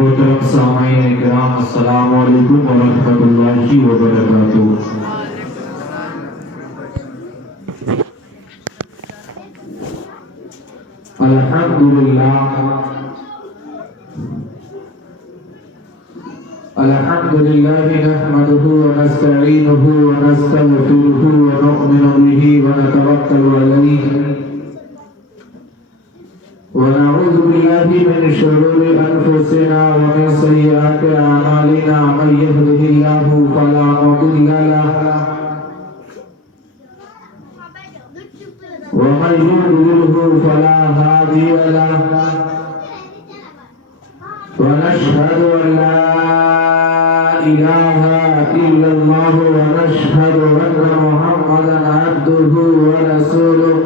محترم سامعین کرام، السلام علیکم ورحمۃ اللہ وبرکاتہ۔ الحمدللہ نحمده ونستعینه ونستغفره ونؤمن به ونتوکل علیہ ونعوذ باللہ من شرور انفسنا ومن سیئات اعمالنا، من یهده اللہ فلا مضل له ومن يضلله فلا هادي له، ونشهد أن لا إله إلا الله ونشهد أن محمدا عبده ورسوله،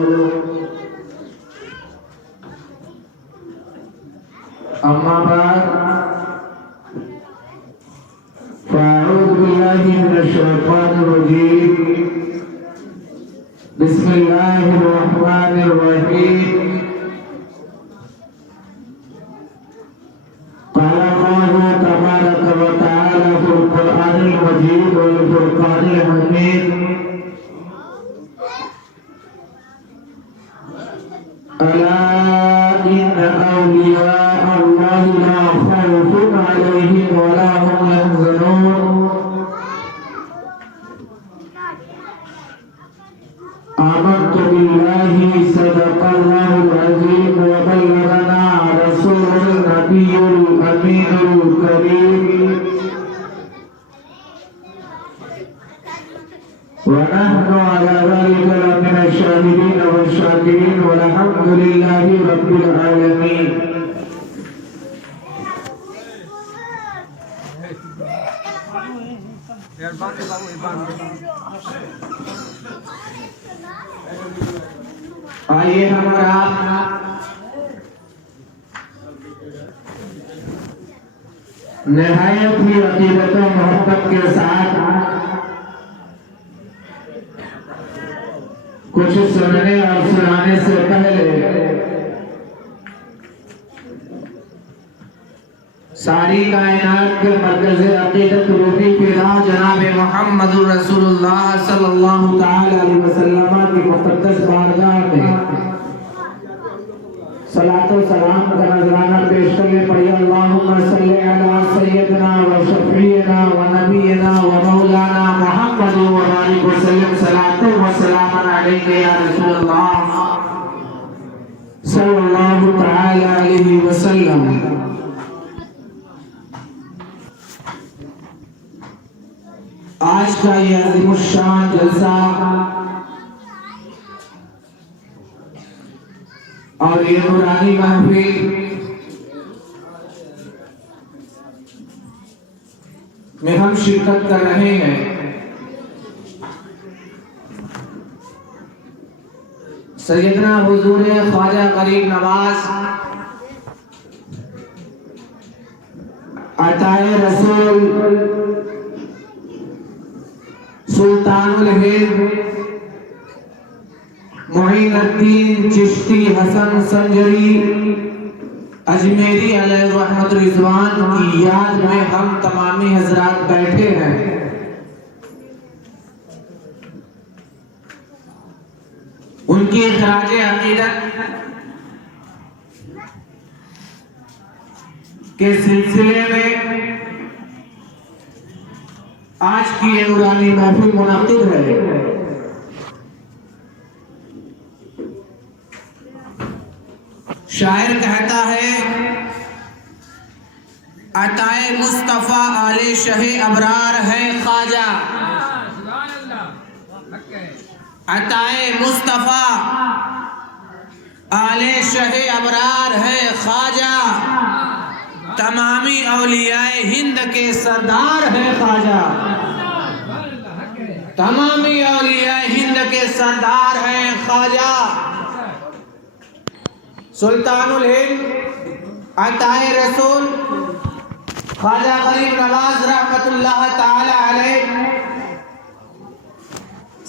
أما بعد فأعوذ بالله من الشيطان الرجيم، بسم الله الرحمن الرحيم۔ قال الله تبارك وتعالى في القرآن المجيد والفرقان الحميد: ألا إن أولياء الله لا خوف عليهم ولا هم يحزنون، آمنت بالله صدق الله العظيم وبلغنا رسول النبي الأمين الكريم، ونحن على ذلك لمن الشاهدين والشاكرين، والحمد لله رب العالمين۔ آئیے ہمارا نہایت ہی عقیدت و محبت کے ساتھ کچھ سننے اور سنانے سے پہلے ساری کائنات کے مرکز عقیدت روحی فدا جناب محمد رسول اللہ صلی اللہ تعالی علیہ وسلم کی مقدس بارگاہ میں صلاۃ و سلام کا نذرانہ پیش کرنے پڑی۔ اللہم صلی علی سیدنا و شفیعنا و نبینا و مولانا محمد و بارک وسلم، صلاۃ و سلام علیک یا رسول اللہ صلی اللہ تعالی علیہ وسلم۔ آج کا یہ عظیم الشان جلسہ اور یہ نورانی محفل میں ہم شرکت کر رہے ہیں، سیدنا حضور خواجہ غریب نواز عطائے رسول سلطان الہند معین الدین چشتی حسن سنجری اجمیری علیہ رحمت رضوان کی یاد میں ہم تمامی حضرات بیٹھے ہیں۔ ان کی خراج عقیدت کے سلسلے میں آج کی یہ نورانی محفل منعقد ہے۔ شاعر کہتا ہے: عطائے مصطفیٰ آل شہ ابرار ہے خواجہ، عطائے مصطفیٰ آل شہ ابرار ہے خواجہ، تمامی اولیاء ہند کے سردار ہے خواجہ، تمامی اولیاء ہند کے سردار ہے خواجہ۔ سلطان الہند عطائے رسول خواجہ غریب نواز رحمت اللہ تعالی علیہ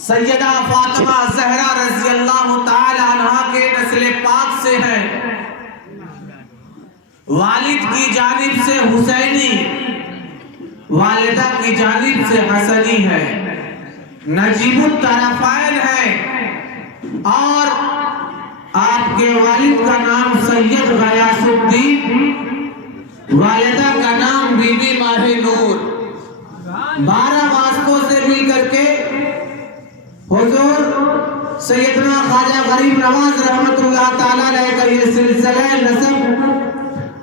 سیدہ فاطمہ زہرا رضی اللہ تعالی عنہ کے نسل پاک سے ہیں۔ والد کی جانب سے حسینی، والدہ کی جانب سے حسنی ہے، نجیب الطرفین ہے، اور آپ کے والد کا نام سید غیاث الدین، والدہ کا نام بی بی ماہ نور۔ 12 واسطوں سے مل کر کے حضور سیدنا خواجہ غریب نواز رحمت اللہ تعالیٰ علیہ کا یہ سلسلہ نسب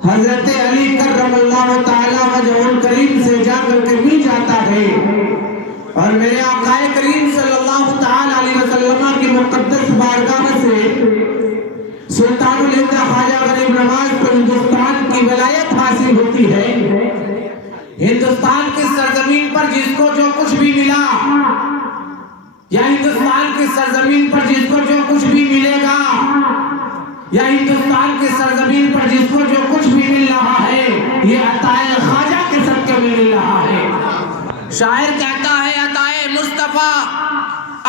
حضرت علی کرم اللہ تعالیٰ وجہ الکریم سے جا کر کے مل جاتا ہے، اور میرے آقا کریم صلی اللہ تعالیٰ علیہ وسلم کی مقدس بارگاہ سے سلطان الہند خواجہ غریب نواز کو ہندوستان کی ولایت حاصل ہوتی ہے۔ ہندوستان کی سرزمین پر جس کو جو کچھ بھی ملا، یا ہندوستان کی سرزمین پر جس کو جو کچھ بھی ملے گا، یا ہندوستان کی سرزمین پر جس کو جو کچھ بھی مل رہا ہے، یہ عطائے خواجہ کے صدقے میں مل رہا ہے۔ شاعر کہتا ہے عطائے مصطفیٰ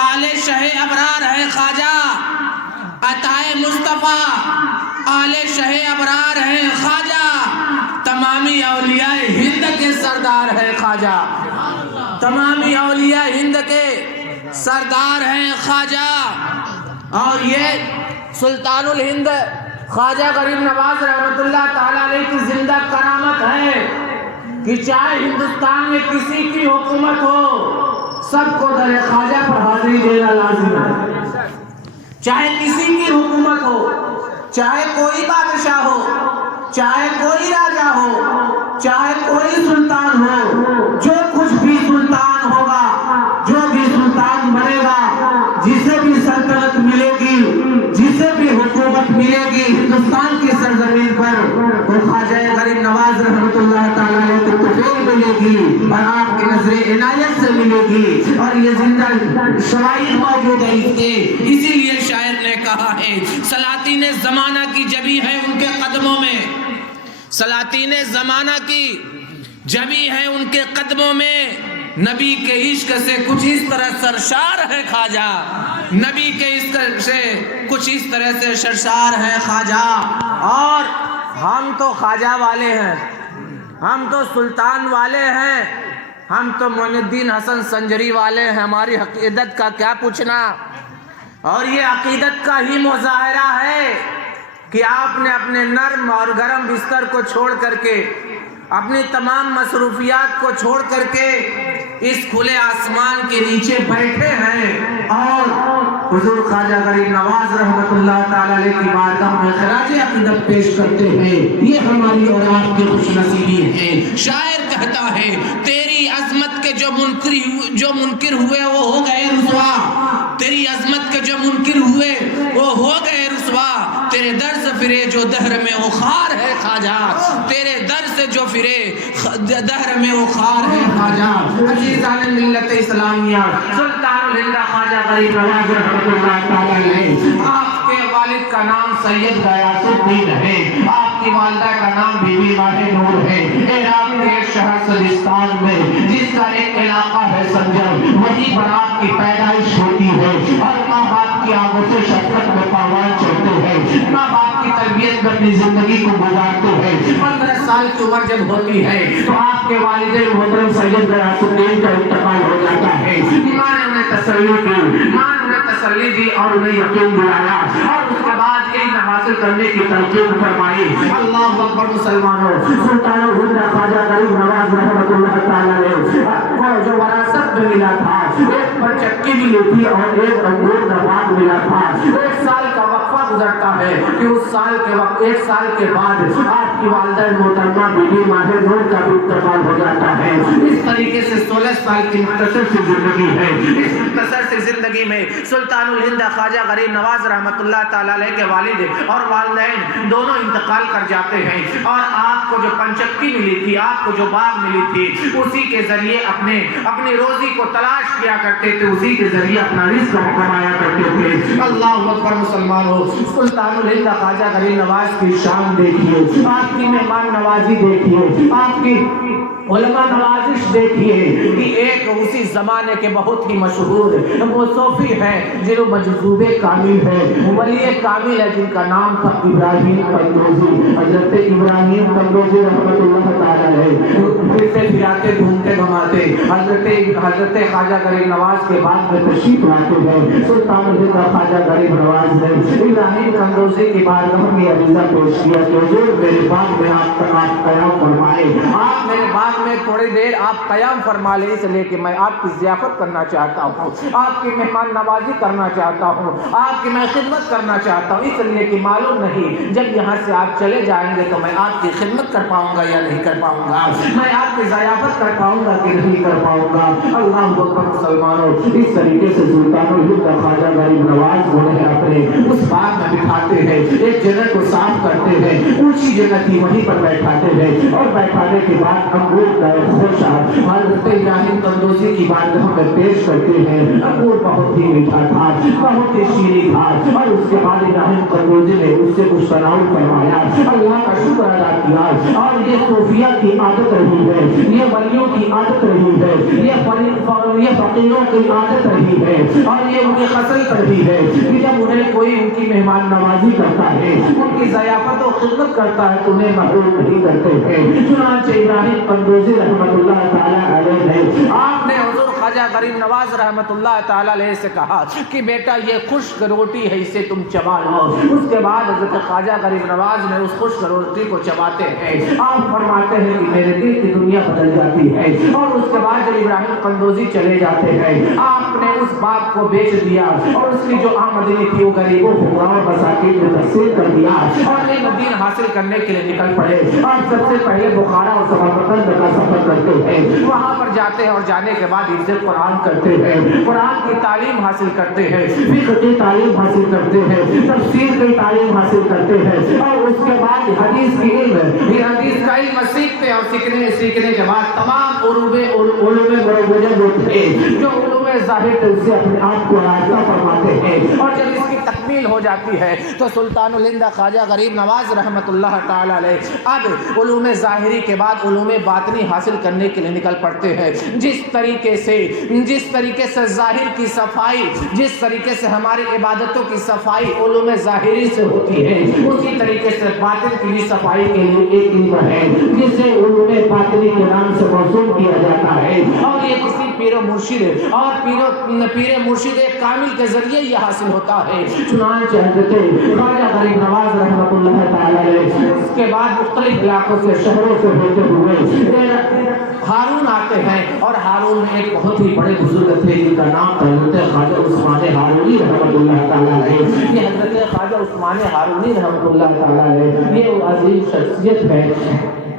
آل شہ ابرار ہے خواجہ، عطائے مصطفیٰ آل شہ ابرار ہے خواجہ، تمامی اولیاء ہند کے سردار ہے خواجہ، تمامی اولیاء ہند کے سردار ہیں خواجہ۔ اور یہ سلطان الہند خواجہ غریب نواز رحمت اللہ تعالیٰ علیہ کی زندہ کرامت ہے کہ چاہے ہندوستان میں کسی کی حکومت ہو، سب کو در خواجہ پر حاضری دینا لازم ہے۔ چاہے کسی کی حکومت ہو، چاہے کوئی بادشاہ ہو، چاہے کوئی راجہ ہو، چاہے کوئی سلطان ہو، جو کچھ بھی سلطان ہوگا، جو بھی سلطان بنے گا، جسے بھی سلطنت ملے گی، جسے بھی حکومت ملے گی ہندوستان کی سرزمین پر، وہ خواجہ غریب نواز رحمت اللہ تعالیٰ علیہ کو توفیق ملے گی اور آپ کی نظر عنایت سے ملے گی، اور یہ زندہ شواہد موجود ہے اس کے۔ اسی لیے شاعر نے کہا ہے سلاطین زمانہ کی جبی ہے ان کے قدموں میں، سلاطین زمانہ کی جبی ہے ان کے قدموں میں، نبی کے عشق سے کچھ اس طرح سرشار ہے خواجہ، نبی کے عشق سے کچھ اس طرح سے سرشار ہے خواجہ۔ اور ہم تو خواجہ والے ہیں، ہم تو سلطان والے ہیں، ہم تو معین الدین حسن سنجری والے ہیں، ہماری عقیدت کا کیا پوچھنا۔ اور یہ عقیدت کا ہی مظاہرہ ہے کہ آپ نے اپنے نرم اور گرم بستر کو چھوڑ کر کے، اپنی تمام مصروفیات کو چھوڑ کر کے اس کھلے آسمان کے نیچے بیٹھے ہیں اور حضور خواجہ غریب نواز رحمت اللہ تعالیٰ علیہ کی بارگاہ میں خراج عقیدت پیش کرتے ہیں۔ یہ ہماری اور آپ کی خوش نصیبی ہے۔ شاعر کہتا ہے تیری عظمت کے جو منکر ہوئے وہ ہو گئے رسوا، تیری عظمت کے جو منکر ہوئے وہ ہو گئے رسوا، تیرے در سے پھرے جو دہر میں وہ خار ہے خواجہ، تیرے در سے جو پھرے دہر میں وہ خار ہے خواجہ۔ عزیزان ملت اسلامیہ، سلطان الہند خواجہ غریب نواز رحمت اللہ تعالیٰ علیہ، آپ کے والد کا نام سید غیاث الدین ہے، آپ کی والدہ کا نام بی بی ماہ نور ہے۔ عراق کے ایک شہر سجستان میں جس کا ایک علاقہ ہے سنجر، وہیں پر آپ کی پیدائش ہوتی ہے اور ماں باپ کی آنکھوں سے شفقت میں پروان چڑھتے ہیں، ماں باپ کی تربیت میں اپنی زندگی کو گزارتے ہیں۔ 15 سال کی عمر جب ہوتی ہے تو آپ کے والد محترم سید غیاث الدین کا انتقال ہو جاتا ہے۔ ماں نے انہیں تسلی دی، ماں نے انہیں تسلی دی اور انہیں یقین دلایا، اور اس کے بعد علم حاصل کرنے کی تلقین فرمائی۔ اللہ اکبر مسلمانوں، سلطان الہند خواجہ غریب نواز رحمت اللہ تعالیٰ علیہ کو جو وراثت میں ملا تھا، ایک پرچکی ملی تھی اور ایک انگور کا باغ ملا تھا۔ 1 سال کا وقفہ گزرتا ہے کہ اس سال کے وقت 1 سال کے بعد آپ کی والدہ محترمہ بی بی ماہ نور کا بھی انتقال ہو جاتا ہے۔ اس طریقے سے 16 سال کی مختصر سی زندگی ہے۔ اس مختصر سی زندگی میں سلطان الہند خواجہ غریب نواز رحمت اللہ تعالیٰ علیہ کے والد اور والدین دونوں انتقال کر جاتے ہیں، اور آپ کو جو پنچکی ملی تھی، آپ کو جو باغ ملی تھی، اسی کے ذریعے اپنی روزی کو تلاش کیا کرتے تھے، اسی کے ذریعے اپنا رزق کمایا کرتے تھے۔ اللہ اکبر مسلمانوں، سلطان الہند خواجہ غریب نواز کی شان دیکھیے، آپ کی مہمان نوازی دیکھیے، آپ کی علماء نوازش دیکھیے کہ ایک اسی زمانے کے بہت ہی مشہور وہ صوفی ہیں جنہوں مجذوب کامل ہے، ولی کامل ہے، جن کا نام تھا ابراہیم قنوزی۔ حضرت ابراہیم قندوزی رحمۃ اللہ تعالیٰ علیہ پھرتے پھراتے گھومتے گھماتے حضرت خواجہ غریب نواز کے بعد میں تشریف لاتے ہیں سلطان الہند خواجہ غریب نواز نے ابراہیم قندوزی کی بارگاہ میں عریضہ پیش کیا کہ حضور میرے باغ میں آپ قیام فرمائے، آپ میرے باغ میں تھوڑی دیر آپ قیام فرما لیں، اس لیے کہ میں آپ کی ضیافت کرنا چاہتا ہوں، آپ کی مہمان نوازی کرنا چاہتا ہوں، آپ کی میں خدمت کرنا چاہتا ہوں، اس لیے کہ معلوم نہیں جب یہاں سے آپ چلے جائیں گے تو میں آپ کی خدمت کر پاؤں گا یا نہیں کر پاؤں گا، میں آپ کی ضیافت کر پاؤں گا کہ نہیں کر پاؤں گا۔ اللہ اکبر مسلمانوں، اس طریقے سے سلطان الہند خواجہ غریب نواز کو اپنے اس باغ میں بٹھاتے ہیں، ایک جگہ کو صاف کرتے ہیں، اونچی جگہ تھی وہیں پر بیٹھاتے ہیں، اور بیٹھانے کے بعد انگور کا خوشہ حضرت ابراہیم قندوزی کی بارگاہ میں پیش کرتے ہیں۔ انگور بہت ہی میٹھا تھا، بہت ہی شیریں تھا، اور اس کے بعد ابراہیم قندوزی نے اس سے کچھ تناول فرمایا، اللہ کا شکر ادا کیا۔ اور یہ صوفیہ کی عادت رہی ہے، یہ ولیوں کی عادت رہی ہے، یہ فقیروں کی عادت رہی ہے، اور یہ ان کی خصلت رہی ہے کہ جب انہیں کوئی ان کی مہمان نوازی کرتا ہے، ان کی ضیافت و خدمت کرتا ہے تو انہیں محروم نہیں کرتے ہیں۔ چنانچہ ابراہیم قندوزی رحمۃ اللہ تعالیٰ علیہ نے آپ نے حضور خواجہ غریب نواز رحمۃ اللہ تعالیٰ علیہ سے کہا کہ بیٹا یہ خشک روٹی ہے، اسے تم چبا لو۔ اس کے بعد حضرت خواجہ غریب نواز نے اس خشک روٹی کو چباتے ہیں، آپ فرماتے ہیں کہ میرے دل کی دنیا بدل جاتی ہے۔ اور اس کے بعد جب ابراہیم قندوزی چلے جاتے ہیں، آپ نے اس باغ کو بیچ دیا اور اس کی جو آمدنی تھی وہ غریبوں فقراء اور مساکین میں تقسیم کر دیا، اور علم دین حاصل کرنے کے لیے نکل پڑے۔ اور سب سے پہلے بخارا اور سمرقند کا سفر کرتے ہیں، وہاں پر جاتے ہیں اور جانے کے بعد حفظ قرآن کرتے ہیں، قرآن کی تعلیم حاصل کرتے ہیں، فقہ کی تعلیم حاصل کرتے ہیں، تفسیر کی تعلیم حاصل کرتے ہیں، اور اس کے بعد حدیث کی علم، یہ حدیث کا علم سیکھتے ہیں، اور سیکھنے کے بعد تمام علوم مروجہ ہوتے ہیں جو علوم ظاہر سے اسے اپنے آپ کو آراستہ فرماتے ہیں۔ اور جب اس کی تکمیل ہو جاتی ہے تو سلطان الہند خواجہ غریب نواز رحمۃ اللہ تعالیٰ علیہ اب علوم ظاہری کے بعد علوم باطنی حاصل کرنے کے لیے نکل پڑتے ہیں۔ جس طریقے سے ظاہر کی صفائی، جس طریقے سے ہماری عبادتوں کی صفائی علوم ظاہری سے ہوتی ہے، اسی طریقے سے باطن کی بھی صفائی کے لیے ایک علم ہے جسے علوم باطنی کے نام سے موسوم کیا جاتا ہے، اور یہ کسی پیر و مرشد اور پیر مرشد کامل کے ذریعے یہ حاصل ہوتا ہے۔ چنانچہ حضرت خواجہ غریب نواز رحمۃ اللہ تعالیٰ علیہ اس کے بعد مختلف علاقوں سے شہروں سے ہوتے ہوئے ہارون آتے ہیں، اور ہارون میں ایک بہت ہی بڑے بزرگ تھے جن کا نام حضرت خواجہ عثمان ہارونی رحمۃ اللہ تعالیٰ علیہ۔ یہ حضرت خواجہ عثمان ہارونی رحمۃ اللہ تعالیٰ علیہ یہ وہ عظیم شخصیت ہے،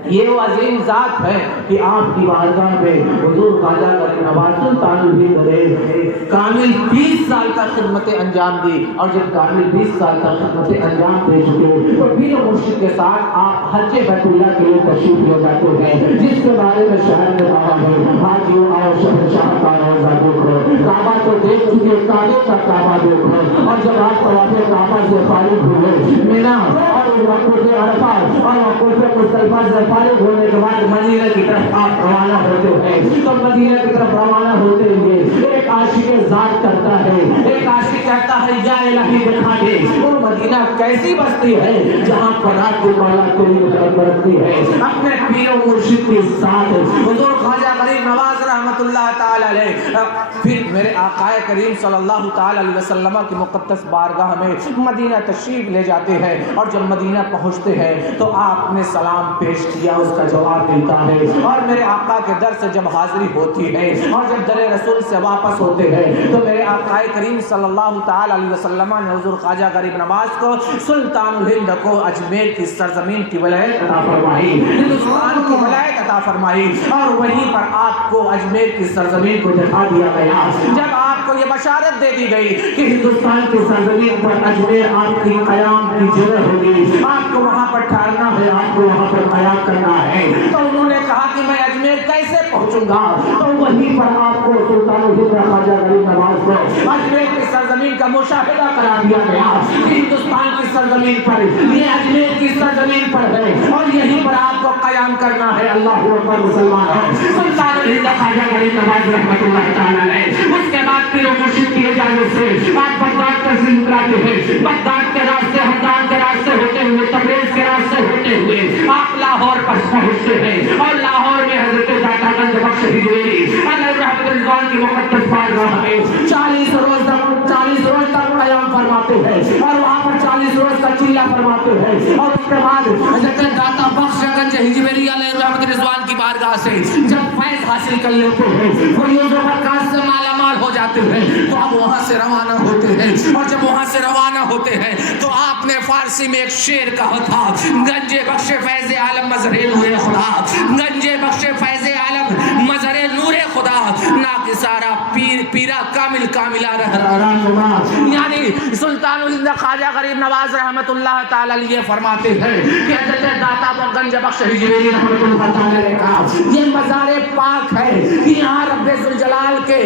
یہ وہ عظیم ذات ہے کہ آپ کی بارگاہ میں حضور خواجہ غریب نواز سلطان الہند نے کامل 20 سال کا خدمت انجام دی، اور جب کامل 20 سال کا خدمت انجام دے چکے تو پیر مرشد کے ساتھ آپ حج بیت اللہ کے لیے تشریف لے جاتے ہیں، جس کے بارے میں شاعر نے کہا ہے حاجیوں آؤ شہنشاہ کا روضہ دیکھو، کعبہ کو دیکھ چکے کعبے کا کعبہ دیکھو، اور جب آپ طواف کعبہ سے فارغ ہوئے مینا اور وقوف عرفات اور وقوف مزدلفہ سے فارغ ہونے کے بعد مدینہ کی طرف آپ روانہ ہوتے ہیں، تو مدینہ کی طرف روانہ ہوتے ہوئے ایک عاشق ذات کرتا ہے، ایک عاشق کہتا ہے یا الہی دکھا دے وہ مدینہ کیسی بستی ہے جہاں پر رات کو مولا تیری مدد برستی ہے۔ اپنے پیر و مرشد کے ساتھ حضور خواجہ غریب نواز رحمۃ اللہ تعالی علیہ پھر میرے آقا کریم صلی اللہ تعالی علیہ وسلم کی مقدس بارگاہ میں مدینہ تشریف لے جاتے ہیں، اور جب مدینہ پہنچتے ہیں تو آپ نے سلام پیش کیا، اس کا جواب ملتا ہے، اور میرے آقا کے در سے جب حاضری ہوتی ہے اور جب در رسول سے واپس ہوتے ہیں تو میرے آقا کریم صلی اللہ تعالی علیہ وسلم نے حضور خواجہ غریب نواز کو سلطان الہند کو اجمیر کی سرزمین کی ولایت عطا فرمائی، ہندوستان کی ولایت عطا فرمائی، اور وہیں پر آپ کو اجمیر کی سرزمین کو دکھا دیا گیا۔ جب آپ کو یہ بشارت دے دی گئی کہ ہندوستان کی سرزمین پر اجمیر آپ کی قیام کی جگہ ہوگی، آپ کو وہاں پر ٹھہرنا ہے، آپ کو وہاں پر قیام کرنا ہے، تو انہوں نے کہا کہ میں اجمیر کیسے پہنچوں گا؟ تو وہیں پر آپ کو سلطان الہند خواجہ غریب نواز کو اجمیر کی سرزمین کا مشاہدہ کرا دیا گیا کہ ہندوستان کی سرزمین پر یہ اجمیر کی سرزمین پر ہے، اور یہیں پر آپ کو قیام کرنا ہے۔ اللہ اکبر مسلمان ہو۔ سلطان الہند خواجہ غریب نواز رحمۃ اللہ تعالی علیہ اس کے بعد پیر و مرشد کی اجازت سے آپ بغداد تشریف لاتے ہیں۔ بغداد کے راستے، حمدان کے راستے ہوتے ہوئے، تبریز کے راستے ہوتے ہوئے آپ لاہور پر پہنچتے ہیں اور لاہور میں حضرت داتا گنج بخش ہجویری علیہ رحمۃ رضوان کی مقدس بارگاہ میں 40 روز تک قیام فرماتے ہیں اور وہاں پر 40 روز کا چیلہ فرماتے ہیں۔ اور اس کے بعد حضرت داتا بخش گنج ہجویری علیہ رحمۃ رضوان کی بارگاہ سے جب فیض حاصل کر لیتے ہیں، فیوز و برکات سے مالا مال ہو جاتے ہیں، تو اب وہاں سے روانہ ہوتے ہیں۔ اور جب وہاں سے روانہ ہوتے ہیں تو آپ نے فارسی میں ایک شعر کہا تھا، گنج بخش فیض عالم مظہر نور خدا، گنج بخش فیض عالم مظہر نور خدا، ناک سارا پیر پیرا کامل کاملہ رہنما۔ یعنی سلطان الہند خواجہ غریب نواز رحمۃ اللہ تعالی علیہ فرماتے ہیں کہ حضرت داتا گنج بخش ہجویری رحمۃ اللہ تعالی علیہ کا یہ مزار پاک ہے کہ یہاں رب ذوالجلال کے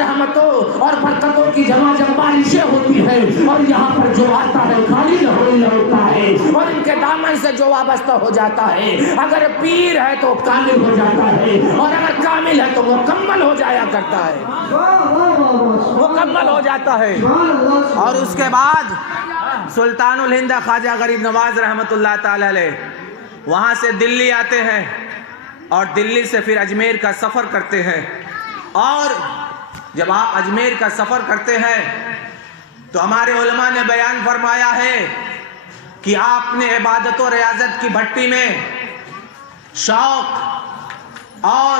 رحمتوں اور برکتوں کی جمع بارشیں ہوتی ہے، اور یہاں پر جو آتا ہے خالی نہ ہوتا ہے، اور ان کے دامن سے جو وابستہ ہو جاتا ہے، اگر پیر ہے تو کامل ہو جاتا ہے، اور اگر کامل ہے تو وہ مکمل ہو جایا کرتا ہے، مکمل ہو جاتا ہے۔ اور اس کے بعد سلطان الہند خواجہ غریب نواز رحمۃ اللہ تعالی علیہ وہاں سے دلی آتے ہیں اور دلی سے پھر اجمیر کا سفر کرتے ہیں۔ اور جب آپ اجمیر کا سفر کرتے ہیں تو ہمارے علماء نے بیان فرمایا ہے کہ آپ نے عبادت و ریاضت کی بھٹی میں شوق اور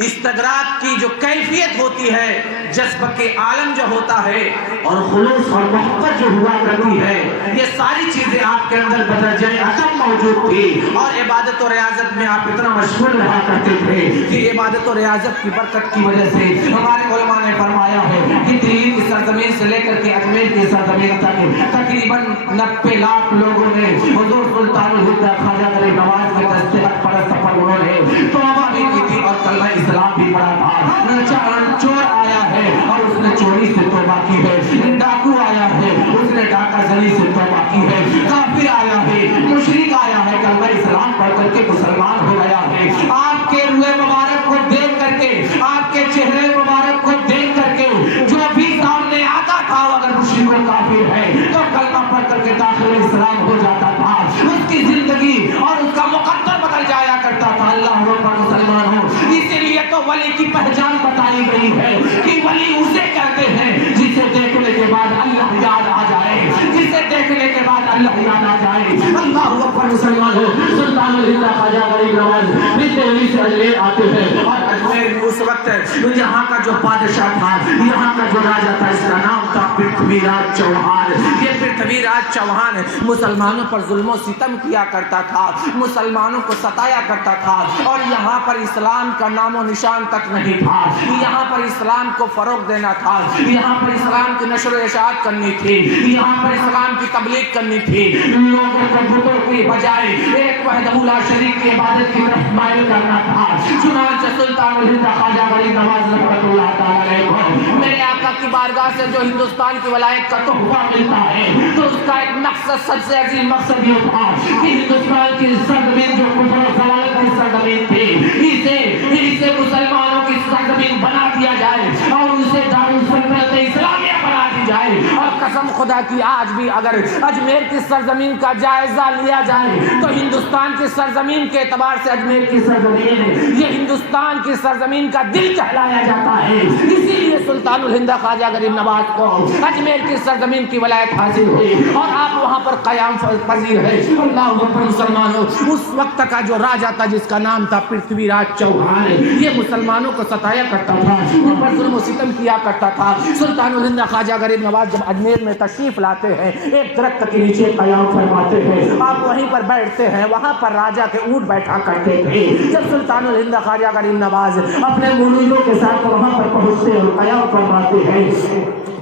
استغراق کی جو کیفیت ہوتی ہے، جذب کے عالم جو ہوتا ہے اور خلوص اور محبت جو ہوا کرتی ہے، یہ ساری چیزیں آپ کے اندر بدرجہ عدم موجود تھی، اور عبادت و ریاضت میں آپ اتنا مشغول رہا کرتے تھے کہ عبادت و ریاضت کی برکت کی وجہ سے ہمارے علماء نے فرمایا ہے کہ دلی کی سرزمین سے لے کر کے اجمیر کی سرزمین تک تقریباً 90 لاکھ لوگوں نے حضور سلطان الہند خواجہ غریب نواز کے دستے حق پرست پر انہوں نے توبہ بھی کی تھی اور کلمہ اسلام بھی پڑھا تھا۔ چور آیا ہے اور اس نے چوری سے توبہ کی ہے، ڈاکو آیا ہے اس نے ڈاکہ زنی سے توبہ کی ہے، کافر آیا ہے، مشرک آیا ہے، کلمہ اسلام پڑھ کر کے مسلمان ہو گیا ہے۔ آپ کے روئے مبارک کو دیکھ کر کے، آپ کے چہرے مبارک کو دیکھ کر کے جو بھی سامنے آتا تھا اگر مشرک و کافر ہے تو کلمہ پڑھ کر کے داخل اسلام ہو جاتا تھا، اس کی زندگی اور اس کا مقدر بدل جایا کرتا تھا۔ اللہ اکبر مسلمان ہو۔ اسی لیے تو ولی کی پہچان بتائی گئی ہے کہ ولی اسے کہتے ہیں جسے دیکھنے کے بعد اللہ یاد آ جائے، جسے دیکھنے کے بعد اللہ یاد آ جائے۔ اللہ اکبر مسلمان ہو۔ سلطان الہند خواجہ غریب نواز پھر دہلی سے اجمیر آتے ہیں، اور اجمیر اس وقت یہاں کا جو بادشاہ تھا، یہاں کا جو راجہ تھا، اس کا نام تھا پرتھوی راج چوہان۔ یہ پرتھوی راج چوہان مسلمانوں پر ظلم و ستم کیا کرتا تھا، مسلمانوں کو ستایا کرتا تھا، اور یہاں پر اسلام کا نام و نشان تک نہیں تھا۔ یہاں پر اسلام کو فروغ دینا تھا، یہاں پر اسلام کی نشر و اشاعت کرنی تھی، یہاں پر اسلام کی تبلیغ کرنی تھی، لوگوں کو بتوں کی بجائے ایک وحدہ لا شریک کی عبادت کی طرف مائل کرنا تھا۔ چنانچہ سلطان الہند خواجہ غریب نواز رحمۃ اللہ تعالی علیہ کو میرے آقا کی بارگاہ سے جو ہندوستان کی ولایت کا تحفہ ملتا ہے تو اس کا ایک مقصد، سب سے عظیم مقصد یہ تھا کہ ہندوستان کی سرزمین جو کفر و ضلالت کی سرزمین تھی، اسے مسلمانوں کی سرزمین بنا دیا جائے اور اسے دارالسلطنت اسلامیہ بنا دی جائے۔ اور قسم خدا کی آج بھی اگر اجمیر کی سرزمین کا جائزہ لیا جائے تو ہندوستان کی سرزمین کے اعتبار سے اجمیر کی سرزمین یہ ہندوستان کی سرزمین کا دل کہلایا جاتا ہے۔ اسی لیے سلطان الہند خواجہ غریب نواز کو اجمیر کی سرزمین کی ولایت حاصل ہوئی اور آپ وہاں پر قیام پذیر ہے۔ اللہ اکبر مسلمانوں، اس وقت کا جو راجہ تھا جس کا نام تھا پرتھوی راج چوہان، یہ مسلمانوں کو ستایا کرتا تھا، ان پر ظلم و ستم کیا کرتا تھا۔ سلطان الہند خواجہ غریب نواز جب اجمیر میں تشریف لاتے ہیں، ایک درخت کے نیچے قیام فرماتے ہیں، آپ وہیں پر بیٹھتے ہیں، وہاں پر راجہ کے اونٹ بیٹھا کرتے تھے۔ جب سلطان الہند خواجہ غریب نواز اپنے مریدوں کے ساتھ وہاں پر پہنچتے اور قیام فرماتے ہیں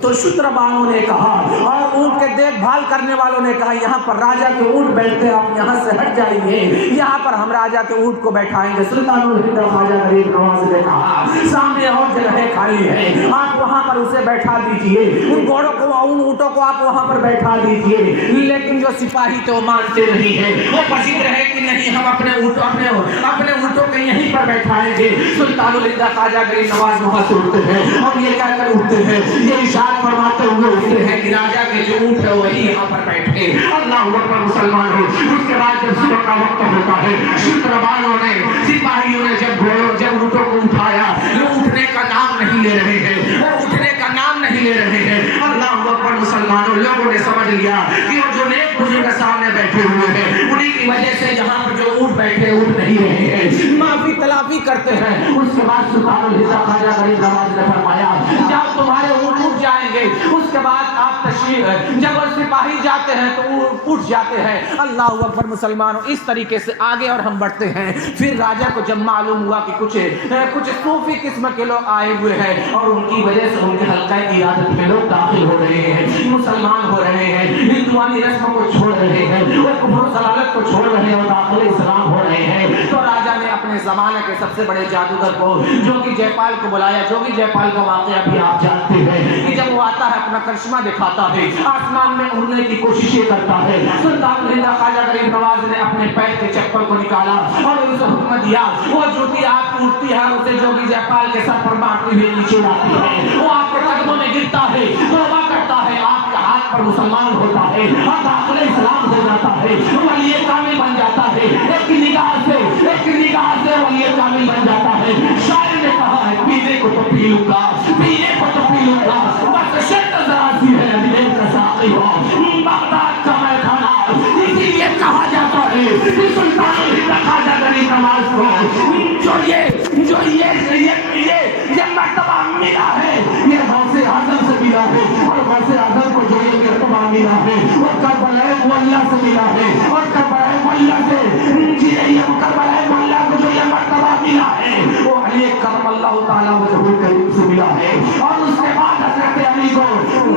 تو شتر بانوں نے کہا اور اونٹ کے دیکھ بھال کرنے والوں نے کہا یہاں پر راجا کے اونٹ بیٹھتے ہیں، آپ یہاں سے ہٹ جائیے، یہاں پر ہم راجا کے اونٹ کو بیٹھائیں گے۔ سلطان الہند خواجہ غریب نواز نے کہا سامنے اور جگہیں خالی ہیں، آپ وہاں پر اسے بیٹھا دیجئے، ان گھوڑوں کو ان اونٹوں کو آپ وہاں پر بیٹھا دیجئے۔ لیکن جو سپاہی تھے وہ مانتے نہیں ہیں، وہ پسند رہے کہ نہیں ہم اپنے اونٹوں کو یہیں پر بیٹھائیں گے۔ سلطان الہند خواجہ غریب نواز وہاں سے اٹھتے ہیں اور یہ کہہ کر اٹھتے ہیں، یہ ارشاد فرماتے ہوئے اٹھتے ہیں کہ راجا کے جو اونٹ ہے وہی یہاں پر بیٹھے۔ اللہ اکبر مسلمان ہو۔ اس کے بعد جب صبح کا وقت ہوتا ہے، شتربانوں نے سپاہیوں نے جب اونٹوں کو اٹھایا، وہ اٹھنے کا نام نہیں لے رہے ہیں، وہ اٹھنے کا نام نہیں لے رہے ہیں۔ اللہ اکبر مسلمانوں، لوگوں نے سمجھ لیا کہ وہ جو نیک بزرگ سامنے بیٹھے ہوئے ہیں انہی کی وجہ سے یہاں پر جو اونٹ بیٹھے اٹھ نہیں رہے ہیں، معافی تلافی کرتے ہیں۔ اس کے بعد سلطان الہند خواجہ غریب نواز نے فرمایا جب تمہارے اونٹ اٹھ جائیں گے اس کے بعد آپ تشریف جب وہ سپاہی جاتے ہیں تو اٹھ جاتے ہیں۔ اللہ اکبر مسلمانوں، اس طریقے سے آگے اور ہم بڑھتے ہیں۔ پھر راجا کو جب معلوم ہوا کہ کچھ صوفی قسم کے لوگ آئے ہوئے ہیں اور ان کی وجہ سے ان کے حلقہ عیادت میں لوگ داخل ہو رہے ہیں، مسلمان ہو رہے ہیں، ہندوانی رسموں کو چھوڑ رہے ہیں، وہ کفر و ضلالت کو چھوڑ رہے ہیں اور داخل اسلام ہو رہے ہیں، تو راجا نے اپنے زمانے کے سب سے بڑے جادوگر کو جوگی جے پال کو بلایا۔ جوگی جے پال کا واقعہ بھی آپ جانتے ہیں کہ جب وہ آتا ہے اپنا کرشمہ دکھاتا ہے، آسمان میں اڑنے کی کوششیں کرتا ہے۔ سلطان الہند خواجہ غریب نواز نے اپنے پیر کے چپل کو نکالا اور اسے حکم دیا وہ جوتی آپ کی اٹھتی ہے اسے جوگی جے پال کے سر پر مارتے ہوئے نیچے لاتی ہے، وہ آپ کے قدموں میں گرتا ہے، توبہ کرتا ہے، آپ کے ہاتھ پر مسلمان ہوتا ہے اور داخل اسلام ہو جاتا ہے، ولی کامل بن جاتا ہے، ایک نگاہ سے ولی کامل بن جاتا ہے۔ شاعر نے کہا ہے پینے کو تو پی لوں گا، پینے کو تو پی لوں گا، بس شرط ذرا سی ہے ابھی کا ساقی ہو بغداد کا میں کھانا۔ اسی لیے کہا جاتا ہے کہ سلطان الہند خواجہ غریب نواز کو جو یہ مرتبہ ملا ہے یہ غوث اعظم سے ملا ہے، اور غوث اعظم کو جو یہ مرتبہ ملا ہے وہ کربلائے مولا سے ملا ہے، اور کربلائے مولا سے کربلائے مولا کو جو یہ مرتبہ ملا ہے وہ علی کرم اللہ تعالیٰ وجہہ کریم سے ملا ہے، اور اس کے بعد حضرت علی کو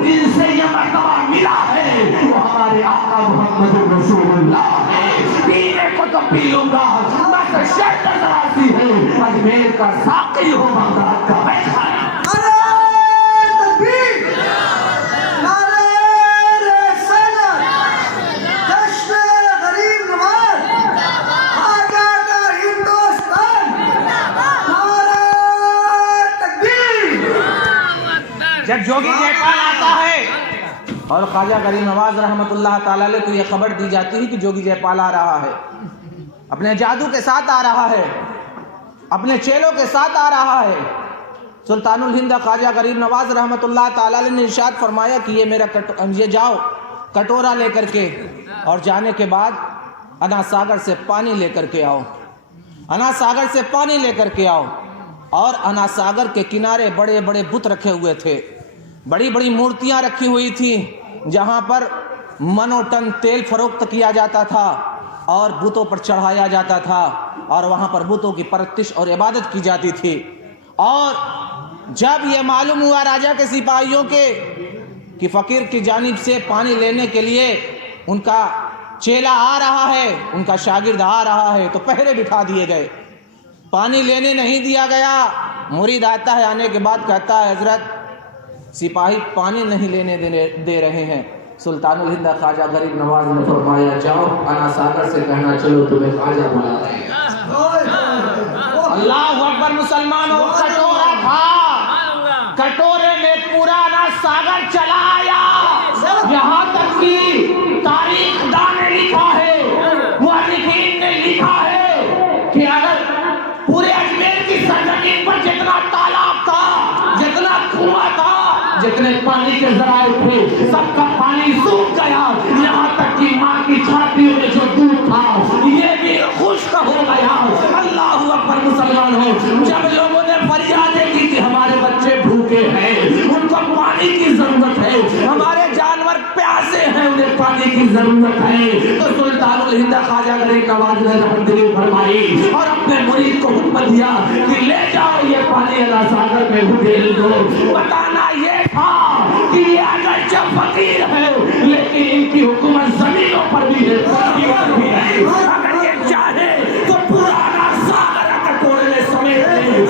جن سے یہ مرتبہ ملا ہے وہ ہمارے آقا محمد رسول اللہ ہے۔ پینے کو تو پی لوں گا بس شرط ذرا سی ہے اجمیر کا ساقی ہو بغداد کا میں کھانا۔ جب جوگی جے پال آتا ہے اور خواجہ غریب نواز رحمت اللہ تعالیٰ علیہ کو یہ خبر دی جاتی ہے کہ جوگی جے پال آ رہا ہے، اپنے جادو کے ساتھ آ رہا ہے، اپنے چیلوں کے ساتھ آ رہا ہے، سلطان الہند خواجہ غریب نواز رحمت اللہ تعالیٰ علیہ نے ارشاد فرمایا کہ یہ جاؤ کٹورا لے کر کے اور جانے کے بعد انا ساگر سے پانی لے کر کے آؤ، انا ساگر سے پانی لے کر کے آؤ۔ اور انا ساگر کے کنارے بڑے بڑے بت رکھے ہوئے تھے، بڑی بڑی مورتیاں رکھی ہوئی تھی جہاں پر من و ٹن تیل فروخت کیا جاتا تھا اور بتوں پر چڑھایا جاتا تھا، اور وہاں پر بتوں کی پرستش اور عبادت کی جاتی تھی۔ اور جب یہ معلوم ہوا راجا کے سپاہیوں کے کہ فقیر کی جانب سے پانی لینے کے لیے ان کا چیلا آ رہا ہے، ان کا شاگرد آ رہا ہے، تو پہرے بٹھا دیے گئے، پانی لینے نہیں دیا گیا۔ مرید آتا ہے، آنے کے بعد کہتا ہے حضرت سپاہی پانی نہیں لینے دے رہے ہیں۔ سلطان الہند خواجہ غریب نواز نے فرمایا جاؤ انا ساگر سے کہنا چلو تمہیں خواجہ بلا رہے ہیں۔ اللہ اکبر مسلمانوں، کٹورا تھا، کٹورے میں پورا انا ساگر چلا آیا، یہاں تک کہ تاریخ دان نے لکھا ہے، مورخین نے لکھا ہے کہ اگر پورے اجمیر کی سرزمین پر جتنا تالاب تھا، جتنا کنواں تھا، جتنے پانی کے ذرائع تھے، سب کا پانی سوکھ گیا، یہاں تک کہ ماں کی چھاتیوں میں جو دودھ تھا یہ بھی خشک ہو گیا۔ اللہ اکبر مسلمانوں، جب لوگوں نے فریادیں کی کہ ہمارے بچے بھوکے ہیں، ان کو پانی کی ضرورت ہے، ہمارے جانور پیاسے ہیں، انہیں پانی کی ضرورت ہے، تو سلطان الہند خواجہ غریب نواز نے رحمت فرمائی اور اپنے مرید کو حکم دیا کہ لے جاؤ یہ پانی انا ساگر میں ڈھیل دو۔ بتانا یہ تھا کہ یہ اگرچہ فقیر ہے لیکن ان کی حکومت زمینوں پر بھی ہے، اگر یہ چاہے تو پرانا ساغر کٹورے میں سمیٹ لے،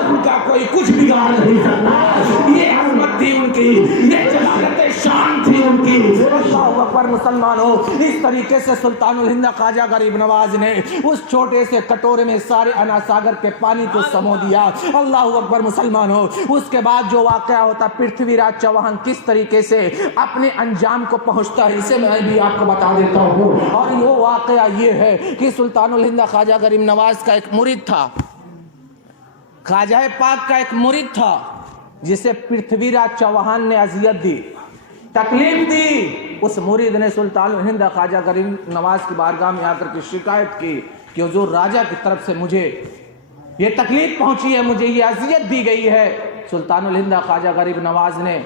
ان کا کوئی کچھ بگاڑ نہیں سکتا۔ یہ عظمت تھی ان کی، یہ جلالت شان تھی ان کی۔ اللہ اکبر مسلمانوں، اس طریقے سے سلطان الہند خواجہ غریب نواز نے اس چھوٹے سے کٹورے میں سارے انا ساگر کے پانی کو سمو دیا۔ اللہ اکبر مسلمانوں، اس کے بعد جو واقعہ ہوتا پرتھوی راج چوہان کس طریقے سے اپنے انجام کو پہنچتا ہے اسے میں بھی آپ کو بتا دیتا ہوں۔ اور وہ واقعہ یہ ہے کہ سلطان الہند خواجہ غریب نواز کا ایک مرید تھا، خواجہ پاک کا ایک مرید تھا جسے پرتھوی راج چوہان نے اذیت دی، تکلیف دی۔ اس مرید نے سلطان الہند خواجہ غریب نواز کی بارگاہ میں آ کر کے شکایت کی کہ حضور راجہ کی طرف سے مجھے یہ تکلیف پہنچی ہے، مجھے یہ اذیت دی گئی ہے۔ سلطان الہند خواجہ غریب نواز نے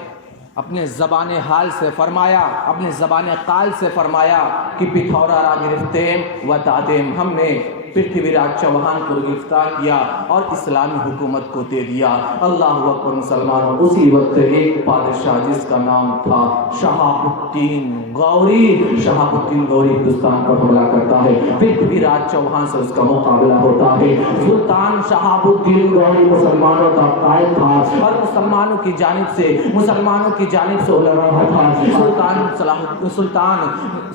اپنے زبان حال سے فرمایا، اپنے زبان قال سے فرمایا کہ پتھورا را گرفتیم و دادیم، ہم نے پرتھوی راج چوہان کو گرفتار کیا اور اسلامی حکومت کو دے دیا۔ اللہ اکبر مسلمانوں، اسی وقت ایک بادشاہ جس کا نام تھا شہاب الدین غوری، شہاب الدین غوری ہندوستان پر حملہ کرتا ہے، پرتھوی راج چوہان سے اس کا مقابلہ ہوتا ہے۔ سلطان شہاب الدین غوری مسلمانوں کا قائد تھا اور مسلمانوں کی جانب سے لڑ رہا تھا۔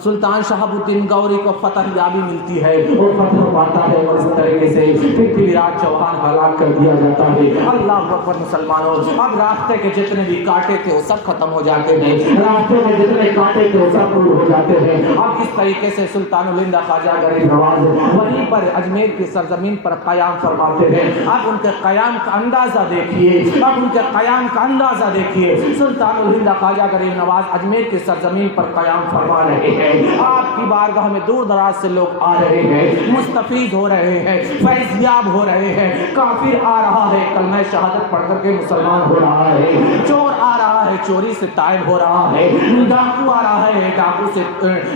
سلطان شہاب الدین غوری کو فتح یابی ملتی ہے، وہ فتح پاتا ہے اور اس طریقے سے پرتھوی راج چوہان ہلاک کر دیا جاتا ہے۔ اللہ اکبر مسلمانوں، اب راستے کے جتنے بھی کانٹے تھے وہ سب ختم ہو جاتے ہیں، راستے میں جتنے کانٹے تھے وہ سب دور ہو جاتے ہیں۔ اب اس طریقے سے سلطان الہند خواجہ غریب نواز وہیں پر اجمیر کی سرزمین پر قیام فرماتے ہیں۔ اب ان کے قیام کا اندازہ دیکھیے، سلطان الہند خواجہ غریب نواز اجمیر کی سرزمین پر قیام فرما رہے ہیں، آپ کی بارگاہ میں دور دراز سے لوگ آ رہے ہیں، مستفید ہو رہے ہیں، فیض یاب ہو رہے ہیں۔ کافر آ رہا ہے کلمہ شہادت پڑھ کر کے مسلمان ہو رہا ہے، چور آ رہا ہے چوری سے تائب ہو رہا ہے، ڈاکو آ رہا ہے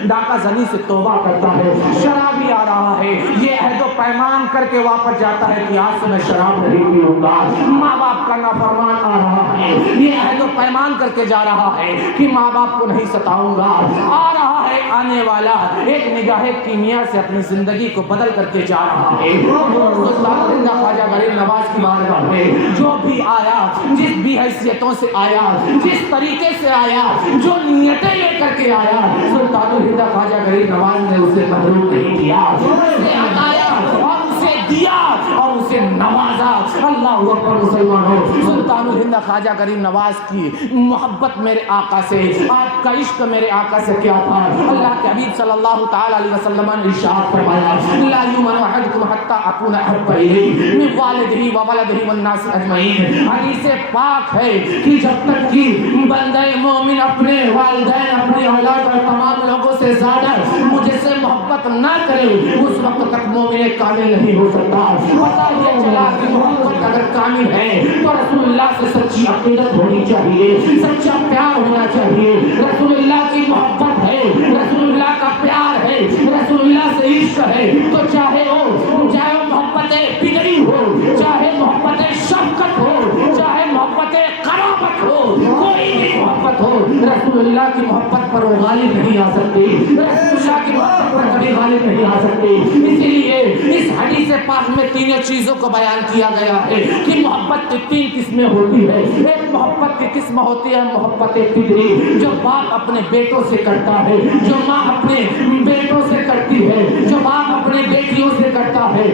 ڈاکہ زنی سے توبہ کرتا ہے، شرابی آ رہا ہے یہ عہد و پیمان کر کے واپس جاتا ہے کہ آج سے میں شراب نہیں پیوں گا۔ ماں باپ کا نافرمان آ رہا ہے، یہ عہد و پیمان کر کے جا رہا ہے کہ ماں باپ کو نہیں ستاؤں گا۔ آ رہا ہے آنے والا ایک نگاہ کیمیا سے اپنی زندگی کو بدل کر کے جا رہا ہے۔ سلطان الہند خواجہ غریب نواز کی بارگاہ میں جو بھی آیا، جس بھی حیثیتوں سے آیا، جس طریقے سے آیا، جو نیتیں لے کر کے آیا، سلطان الہند خواجہ غریب نواز نے اسے محروم نہیں کیا، اسے ہٹایا اور اسے دیا اور اسے نوازا۔ اللہ اکبر مسلمانوں، سلطان الہند خواجہ غریب نواز کی محبت میرے آقا سے، آپ کا عشق میرے آقا سے کیا تھا؟ اللہ کے حبیب صلی اللہ تعالی علیہ وسلم نے ارشاد فرمایا، لا یؤمن احدکم حتی اکون احب الیہ من والدہ وولدہ والناس اجمعین۔ حدیث پاک ہے کہ جب تک کہ بندہ مومن اپنے والدین، اپنی اولاد اور تمام لوگوں سے زیادہ مجھ سے محبت نہ کرے اس وقت تک مومن کامل نہیں ہو سکتا۔ پتہ یہ چلا کہ محبت اگر کامل ہے تو رسول اللہ سے سچی عقیدت ہونی چاہیے، سچا پیار ہونا چاہیے۔ رسول اللہ کی محبت ہے، رسول اللہ کا پیار ہے، رسول اللہ سے عشق ہے، تو چاہے وہ محبت پدری ہو، چاہے محبت شفقت ہو، چاہے محبت قرابت ہو، کوئی بھی محبت ہو، رسول اللہ کی محبت پر وہ غالب نہیں آ سکتی، رسول اللہ کی محبت پر کبھی غالب نہیں آ سکتی۔ اسی لیے اس حدیث پاک میں تینوں چیزوں کو بیان کیا گیا ہے کہ محبت کی تین قسمیں ہوتی ہے۔ ایک محبت کی قسم ہوتی ہے محبت فطری، جو باپ اپنے بیٹوں سے کرتا ہے، جو ماں اپنے بیٹوں سے کرتی ہے، جو باپ اپنے بیٹیوں سے کرتا ہے،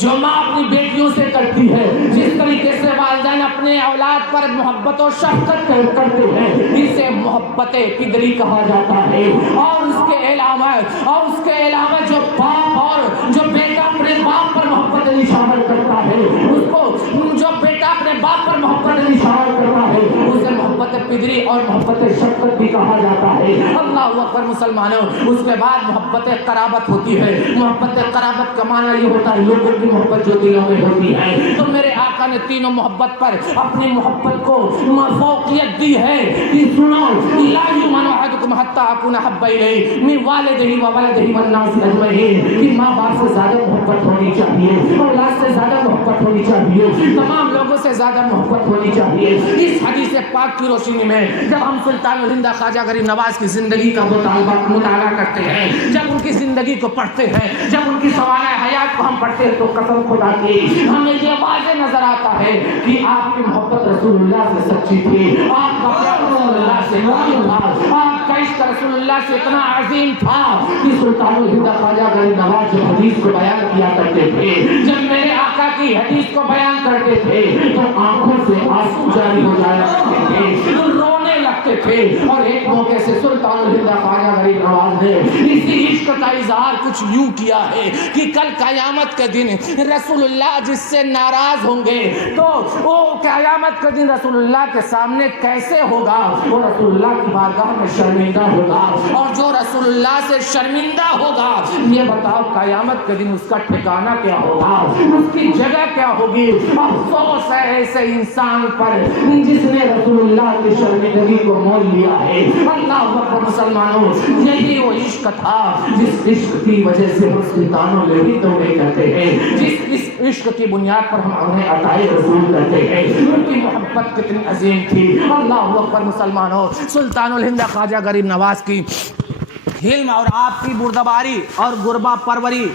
جو ماں اپنی بیٹیوں سے کرتی ہے، جس طریقے سے والدین اپنے اولاد پر محبت و شفقت کرتے ہیں، اسے محبت فطری کہا جاتا ہے۔ اور اس کے علاوہ جو باپ اور جو بیٹا اپنے باپ پر محبت نشان کرتا ہے، اس کو جو بیٹا اپنے باپ پر محبت نشان کرتا ہے اسے محبت فطری اور محبت شفقت بھی کہا جاتا ہے۔ اللہ اکبر مسلمانوں، اس کے بعد محبت قرابت ہوتی ہے۔ محبت قرابت کا معنی یہ ہوتا ہے لوگوں کی محبت جو دلوں میں ہوتی ہے۔ تو میرے آقا نے تینوں محبت پر اپنی محبت کو فوقیت دی ہے کہ سنو، لا یؤمن احدکم حتی اکون احب الیہ من والدہ وولدہ والناس اجمعین، کہ ماں باپ سے زیادہ محبت ہونی چاہیے، اولاد سے زیادہ محبت ہونی چاہیے، تمام لوگوں سے زیادہ محبت ہونی چاہیے۔ اس حدیث پاک کی روشنی زندگی میں جب ہم سلطان الہند خواجہ غریب نواز کی زندگی کا مطالعہ کرتے ہیں، جب ان کی زندگی کو پڑھتے ہیں، جب ان کی سوانح حیات کو ہم پڑھتے ہیں، تو قسم خدا کی ہمیں یہ واضح نظر آتا ہے کہ آپ کی محبت رسول اللہ سے سچی تھی، آپ کا پیار رسول اللہ سے قائم تھا، آپ کا عشق رسول اللہ سے اتنا عظیم تھا کہ سلطان الہند خواجہ غریب نواز جب حدیث کو بیان کیا کرتے تھے، جب میرے آقا کی حدیث کو بیان کرتے تھے تو آنکھوں سے آنسو جاری ہو جایا کرتے تھے، رونے لگتے تھے۔ اور ایک موقع سے سلطان الہند خواجہ غریب نواز نے اسی عشق کا اظہار کچھ یوں کیا ہے کہ کل قیامت کے دن رسول اللہ جس سے ناراض ہوں گے تو وہ قیامت کے دن رسول اللہ کے سامنے کیسے ہوگا؟ وہ رسول اللہ کی بارگاہ میں شرمندہ ہوگا، اور جو رسول اللہ سے شرمندہ ہوگا، یہ بتاؤ قیامت کے دن اس کا ٹھکانہ کیا ہوگا، اس کی جگہ کیا ہوگی؟ افسوس ہے ایسے انسان پر جس نے رسول اللہ کی شرمندگی کو مول لیا ہے۔ اللہ اکبر مسلمانوں، یہی وہ عشق تھا جس عشق کی وجہ سے ہم سلطان الہند توبے کرتے ہیں، جس عشق کی بنیاد پر ہم انہیں عطائے رسول کرتے ہیں۔ ان کی محبت کتنی عظیم تھی۔ اللہ اکبر مسلمانوں، سلطان الہند خواجہ غریب نواز کی حلم اور آپ کی بردباری اور غربا پروری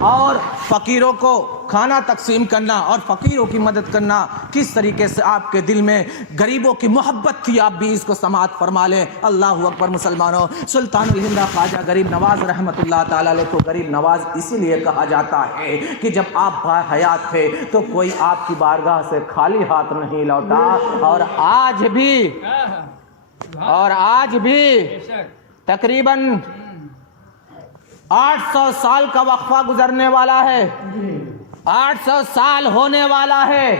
اور فقیروں کو کھانا تقسیم کرنا اور فقیروں کی مدد کرنا، کس طریقے سے آپ کے دل میں غریبوں کی محبت تھی، آپ بھی اس کو سماعت فرما لیں۔ اللہ اکبر مسلمانوں، سلطان الہند خواجہ غریب نواز رحمۃ اللہ تعالی علیہ کو غریب نواز اسی لیے کہا جاتا ہے کہ جب آپ حیات تھے تو کوئی آپ کی بارگاہ سے خالی ہاتھ نہیں لوٹا، اور آج بھی تقریباً 800 سال کا وقفہ گزرنے والا ہے، 800 سال ہونے والا ہے،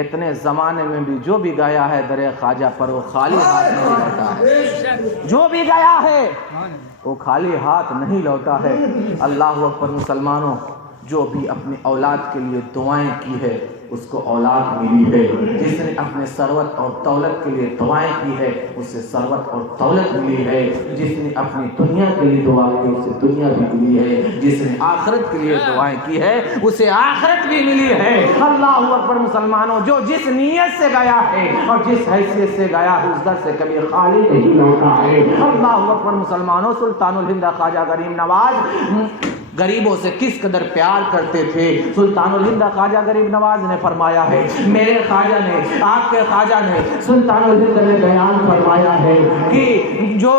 اتنے زمانے میں بھی جو بھی گیا ہے درِ خواجہ پر وہ خالی ہاتھ نہیں لوٹا ہے، جو بھی گیا ہے وہ خالی ہاتھ نہیں لوٹا ہے۔ اللہ اکبر مسلمانوں، جو بھی اپنی اولاد کے لیے دعائیں کی ہے اس کو اولاد ملی ہے، جس نے اپنے ثروت اور دولت کے لیے دعائیں کی ہے اسے ثروت اور دولت ملی ہے، جس نے اپنی دنیا کے لیے دعا کی اسے دنیا بھی ملی ہے، جس نے آخرت کے لیے دعائیں کی ہے اسے آخرت بھی ملی ہے۔ اللہ اکبر مسلمانوں، جو جس نیت سے گیا ہے اور جس حیثیت سے گیا ہے اس در سے کبھی خالی نہیں لوٹا ہے۔ اللہ اکبر مسلمانوں، سلطان الہند خواجہ غریب نواز غریبوں سے کس قدر پیار کرتے تھے۔ سلطان الہند خواجہ غریب نواز نے فرمایا ہے، میرے خواجہ نے، آپ کے خواجہ نے، سلطان الہند نے بیان فرمایا ہے کہ جو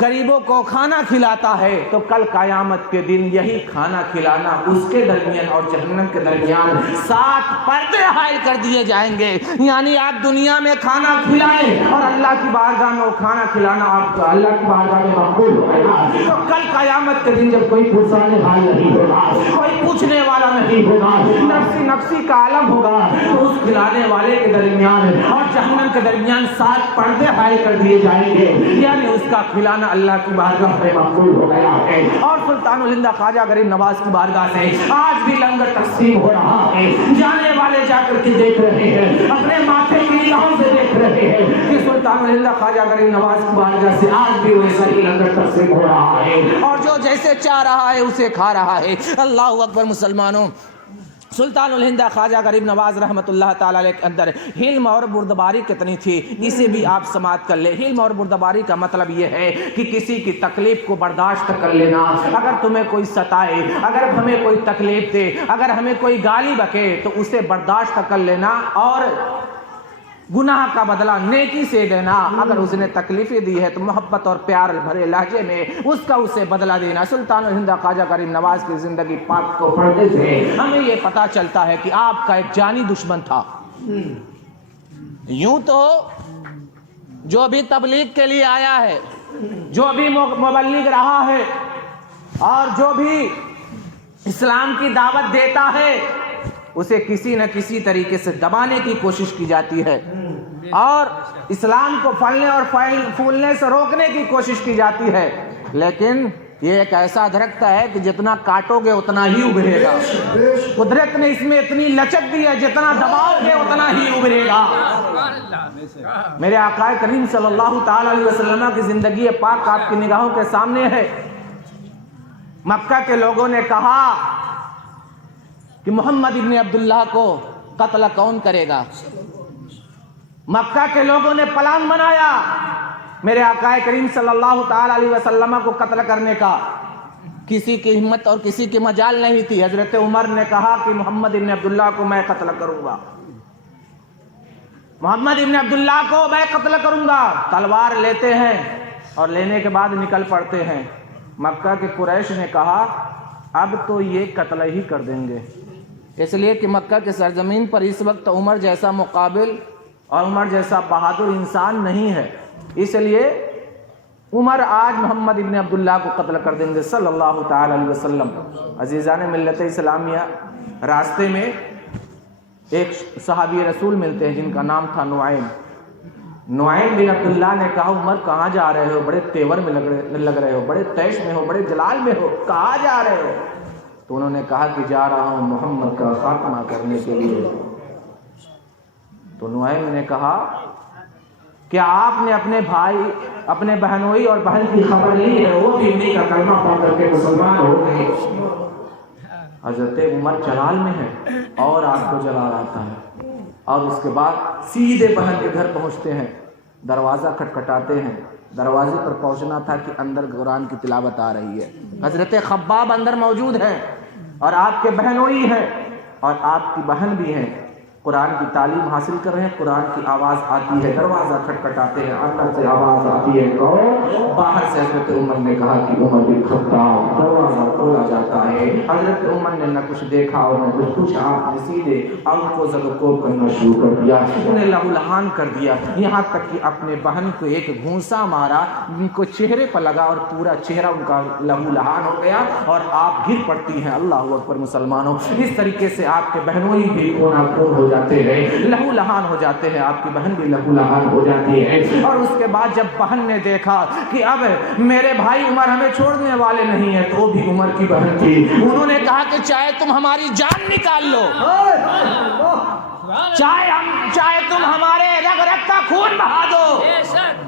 غریبوں کو کھانا کھلاتا ہے تو کل قیامت کے دن یہی کھانا کھلانا اس کے درمیان اور جہنم کے درمیان 7 پردے حائل کر دیے جائیں گے۔ یعنی آپ دنیا میں کھانا کھلائیں اور اللہ کی بارگاہ میں وہ کھانا کھلانا آپ اللہ کی بارگاہ میں مقبول ہوگا، تو کل قیامت کے دن جب کوئی پرسان حال نہیں ہوگا، کوئی پوچھنے والا نہیں ہوگا، نفسی نفسی کا عالم ہوگا، تو اس کھلانے والے کے درمیان اور جہنم کے درمیان 7 پردے حائل کر دیے جائیں گے، یعنی اس کا کھلانا اللہ کی بارگاہ میں مقبول ہو گیا ہے۔ اور سلطان الہند خواجہ غریب نواز کی بارگاہ سے آج بھی لنگر تقسیم ہو رہا ہے، جانے والے جا کر کے دیکھ رہے ہیں، اپنے ماتھے کی نگاہوں سے دیکھ رہے ہیں کہ سلطان الہند خواجہ غریب نواز کی بارگاہ سے آج بھی ویسا ہی لنگر تقسیم ہو رہا ہے، اور جو جیسے چاہ رہا ہے اسے کھا رہا ہے۔ اللہ اکبر مسلمانوں، سلطان الہند خواجہ غریب نواز رحمۃ اللہ تعالی علیہ کے اندر حلم اور بردباری کتنی تھی، اسے بھی آپ سماعت کر لیں۔ حلم اور بردباری کا مطلب یہ ہے کہ کسی کی تکلیف کو برداشت کر لینا۔ اگر تمہیں کوئی ستائے، اگر ہمیں کوئی تکلیف دے، اگر ہمیں کوئی گالی بکے تو اسے برداشت کر لینا اور گناہ کا بدلہ نیکی سے دینا۔ اگر اس نے تکلیفیں دی ہے تو محبت اور پیار بھرے لہجے میں اس کا اسے بدلہ دینا۔ سلطان الہند خواجہ غریب نواز کی زندگی پاک کو پڑھنے سے ہمیں یہ پتہ چلتا ہے کہ آپ کا ایک جانی دشمن تھا۔ یوں تو جو بھی تبلیغ کے لیے آیا ہے، جو بھی مبلغ رہا ہے اور جو بھی اسلام کی دعوت دیتا ہے اسے کسی نہ کسی طریقے سے دبانے کی کوشش کی جاتی ہے اور اسلام کو پھلنے اور پھولنے سے روکنے کی کوشش کی جاتی ہے، لیکن یہ ایک ایسا درخت ہے کہ جتنا کاٹو گے اتنا ہی ابھرے گا۔ قدرت نے اس میں اتنی لچک دی ہے، جتنا دباؤ گے اتنا ہی ابھرے گا۔ میرے آقا کریم صلی اللہ تعالی علیہ وسلم کی زندگی پاک آپ کی نگاہوں کے سامنے ہے۔ مکہ کے لوگوں نے کہا کہ محمد ابن عبداللہ کو قتل کون کرے گا؟ مکہ کے لوگوں نے پلان بنایا میرے آقا کریم صلی اللہ تعالی علیہ وسلم کو قتل کرنے کا. کسی کی ہمت اور کسی کی مجال نہیں تھی. حضرت عمر نے کہا کہ محمد ابن عبداللہ کو میں قتل کروں گا, محمد ابن عبداللہ کو میں قتل کروں گا. تلوار لیتے ہیں اور لینے کے بعد نکل پڑتے ہیں. مکہ کے قریش نے کہا اب تو یہ قتل ہی کر دیں گے, اس لیے کہ مکہ کے سرزمین پر اس وقت عمر جیسا مقابل اور عمر جیسا بہادر انسان نہیں ہے. اس لیے عمر آج محمد ابن عبداللہ کو قتل کر دیں گے صلی اللہ تعالی علیہ وسلم. عزیزان ملت اسلامیہ, راستے میں ایک صحابی رسول ملتے ہیں جن کا نام تھا نعیم. نعیم بن عبداللہ نے کہا عمر کہاں جا رہے ہو, بڑے تیور میں لگ رہے ہو, بڑے تیش میں ہو, بڑے جلال میں ہو, کہاں جا رہے ہو؟ تو انہوں نے کہا کہ جا رہا ہوں محمد کا خاتمہ کرنے کے لیے. تو نعیم نے کہا کیا آپ نے اپنے بھائی, اپنے بہنوئی اور بہن کی خبر لی ہے؟ وہ بھی انہیں کا کلمہ پڑھ کر کے مسلمان ہو گئے. حضرت عمر جلال میں ہے اور آپ کو جلال آتا ہے, اور اس کے بعد سیدھے بہن کے گھر پہنچتے ہیں, دروازہ کھٹکھٹاتے ہیں. دروازے پر پہنچنا تھا کہ اندر قرآن کی تلاوت آ رہی ہے. حضرت خباب اندر موجود ہیں اور آپ کے بہنوئی ہیں اور آپ کی بہن بھی ہیں, قرآن کی تعلیم حاصل کر رہے ہیں. قرآن کی آواز آتی ہے, دروازہ کھٹکھٹاتے ہیں, اندر سے آواز آتی ہے کون؟ باہر سے. حضرت عمر نے کہا کہ عمر بن خطاب, دروازہ کھولا جاتا ہے. حضرت عمر نے نہ کچھ دیکھا اور نہ کچھ پوچھا, آپ نے سیدھے ان کو زدوکوب کرنا شروع کر دیا, انہیں لہو لہان کر دیا, یہاں تک کہ اپنے بہن کو ایک گھونسا مارا, ان کو چہرے پر لگا اور پورا چہرہ ان کا لہو لہان ہو گیا اور آپ گر پڑتی ہیں. اللہ اکبر مسلمانوں, اس طریقے سے آپ کے بہنوئی بھی کونا کون ہو جاتے ہیں, لہو لہان ہو جاتے ہیں, آپ کی بہن بھی لہو لہان ہو جاتی ہے. اور اس کے بعد جب بہن نے دیکھا کہ اب میرے بھائی عمر ہمیں چھوڑنے والے نہیں ہیں, تو وہ بھی عمر کی بہن تھی, انہوں نے کہا کہ چاہے تم ہماری جان نکال لو, چاہے تم ہمارے رگ رگ کا خون بہا دو,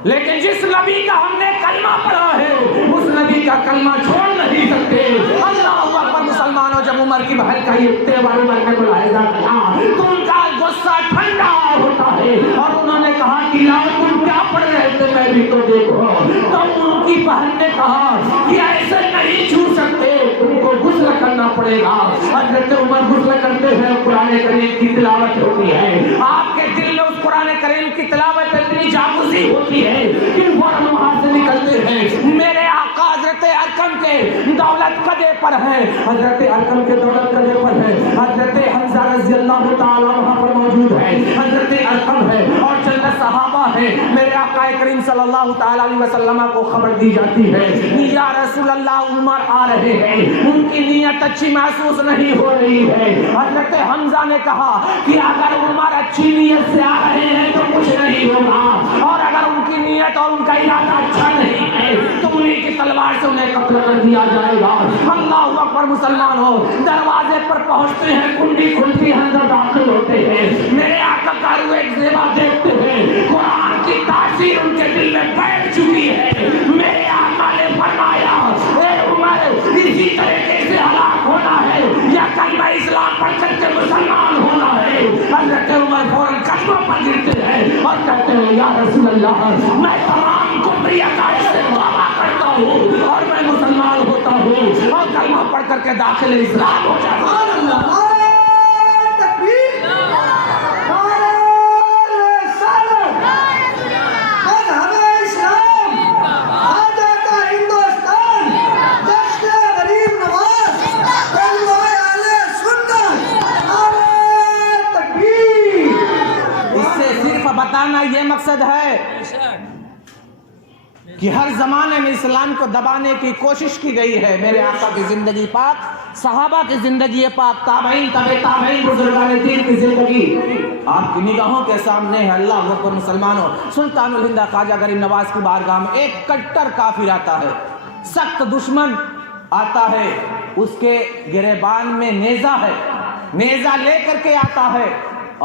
لیکن جس نبی کا ہم نے کلمہ پڑھا ہے اس نبی کا کلمہ چھوڑ نہیں سکتے. اللہ اکبر مسلمانوں, جب عمر کی بہن کا یہ تہوار عمر میں بلایا گیا تو ان کا غصہ ٹھنڈا ہوتا ہے اور انہوں نے کہا کہ لاؤ تم کیا پڑھ رہے تھے, میں بھی تو دیکھو. تو ان کی بہن نے کہا کہ ایسے نہیں چھو سکتے, تم کو غسل کرنا پڑے گا. حضرت عمر غسل کرتے ہیں, قرآن کریم کی تلاوت ہوتی ہے, آپ کے دل میں اس قرآن کریم کی تلاوت اتنی جاگوزی ہوتی ہے کہ فوراً وہاں سے نکلتے ہیں. میرے آقا حضرت ارقم کے دولت قدے پر ہے, حضرت ارقم کے دولت قدے پر ہے, حضرت حمزہ رضی اللہ تعالی وہاں پر موجود ہے, حضرت ارقم ہے اور چند صحابہ ہیں. میرے آقا کریم صلی اللہ تعالی علیہ وسلم کو خبر دی جاتی ہے یا رسول اللہ عمر آ رہے ہیں, ان کی نیت اچھی محسوس نہیں ہو رہی ہے. حضرت حمزہ نے کہا کہ اگر عمر اچھی نیت سے آ رہے ہیں تو کچھ نہیں ہوگا, اور اگر ان کی نیت اور ان کا ارادہ اچھا نہیں ہے تو انہیں کی تلوار سے انہیں قتل کر دیا جائے گا. اللہ اکبر مسلمان ہو, دروازے پر پہنچتے ہیں, کنڈی کھلتی ہے, اندر داخل ہوتے ہیں. میرے آقا کا روح زیبا دیکھتے ہیں, قرآن کی تاثیر ان کے دل میں بیٹھ چکی ہے. میرے آقا نے فرمایا اے عمر, اسی طریقے سے ہلاک ہونا ہے یا کلمہ اسلام پڑھ کر کے مسلمان ہونا ہے. حضرت عمر فوراً قدموں پر گرتے ہیں اور کہتے ہیں یا رسول اللہ, میں تمام کفری عقائد سے توبہ کرتا ہوں اور میں مسلمان ہوتا ہوں اور کلمہ پڑھ کر کے داخل اسلام ہو جاتا ہوں. بتانا یہ مقصد ہے کہ ہر زمانے میں اسلام کو دبانے کی کوشش کی گئی ہے. میرے آقا کی زندگی پاک, صحابہ کی زندگی پاک, تابعین تبع تابعین بزرگان دین کی زندگی آپ کی نگاہوں کے سامنے ہے. اللہ اکبر مسلمانوں, سلطان الہند خواجہ غریب نواز کی بارگاہ میں ایک کٹر کافر آتا ہے, سخت دشمن آتا ہے, اس کے گریبان میں نیزہ ہے, نیزہ لے کر کے آتا ہے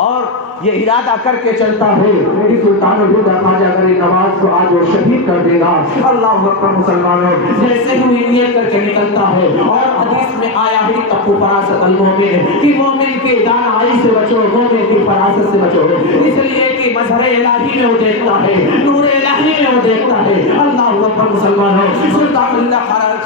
اور یہ ارادہ کر کے چلتا ہے کہ سلطان الہند خواجہ غریب نواز کو آج وہ شہید کر دے گا. اللہ اکبر مسلمانوں. جیسے ہی وہ نیت کر کے نکلتا ہے اور حدیث میں آیا ہے تقو فراست المومن کہ مومن کے دانائی سے بچو, مومن کی فراست سے بچو, اس لیے کہ مظہر الہی میں وہ دیکھتا ہے, نور الہی میں وہ دیکھتا ہے. اللہ اکبر مسلمانوں. سلطان الہند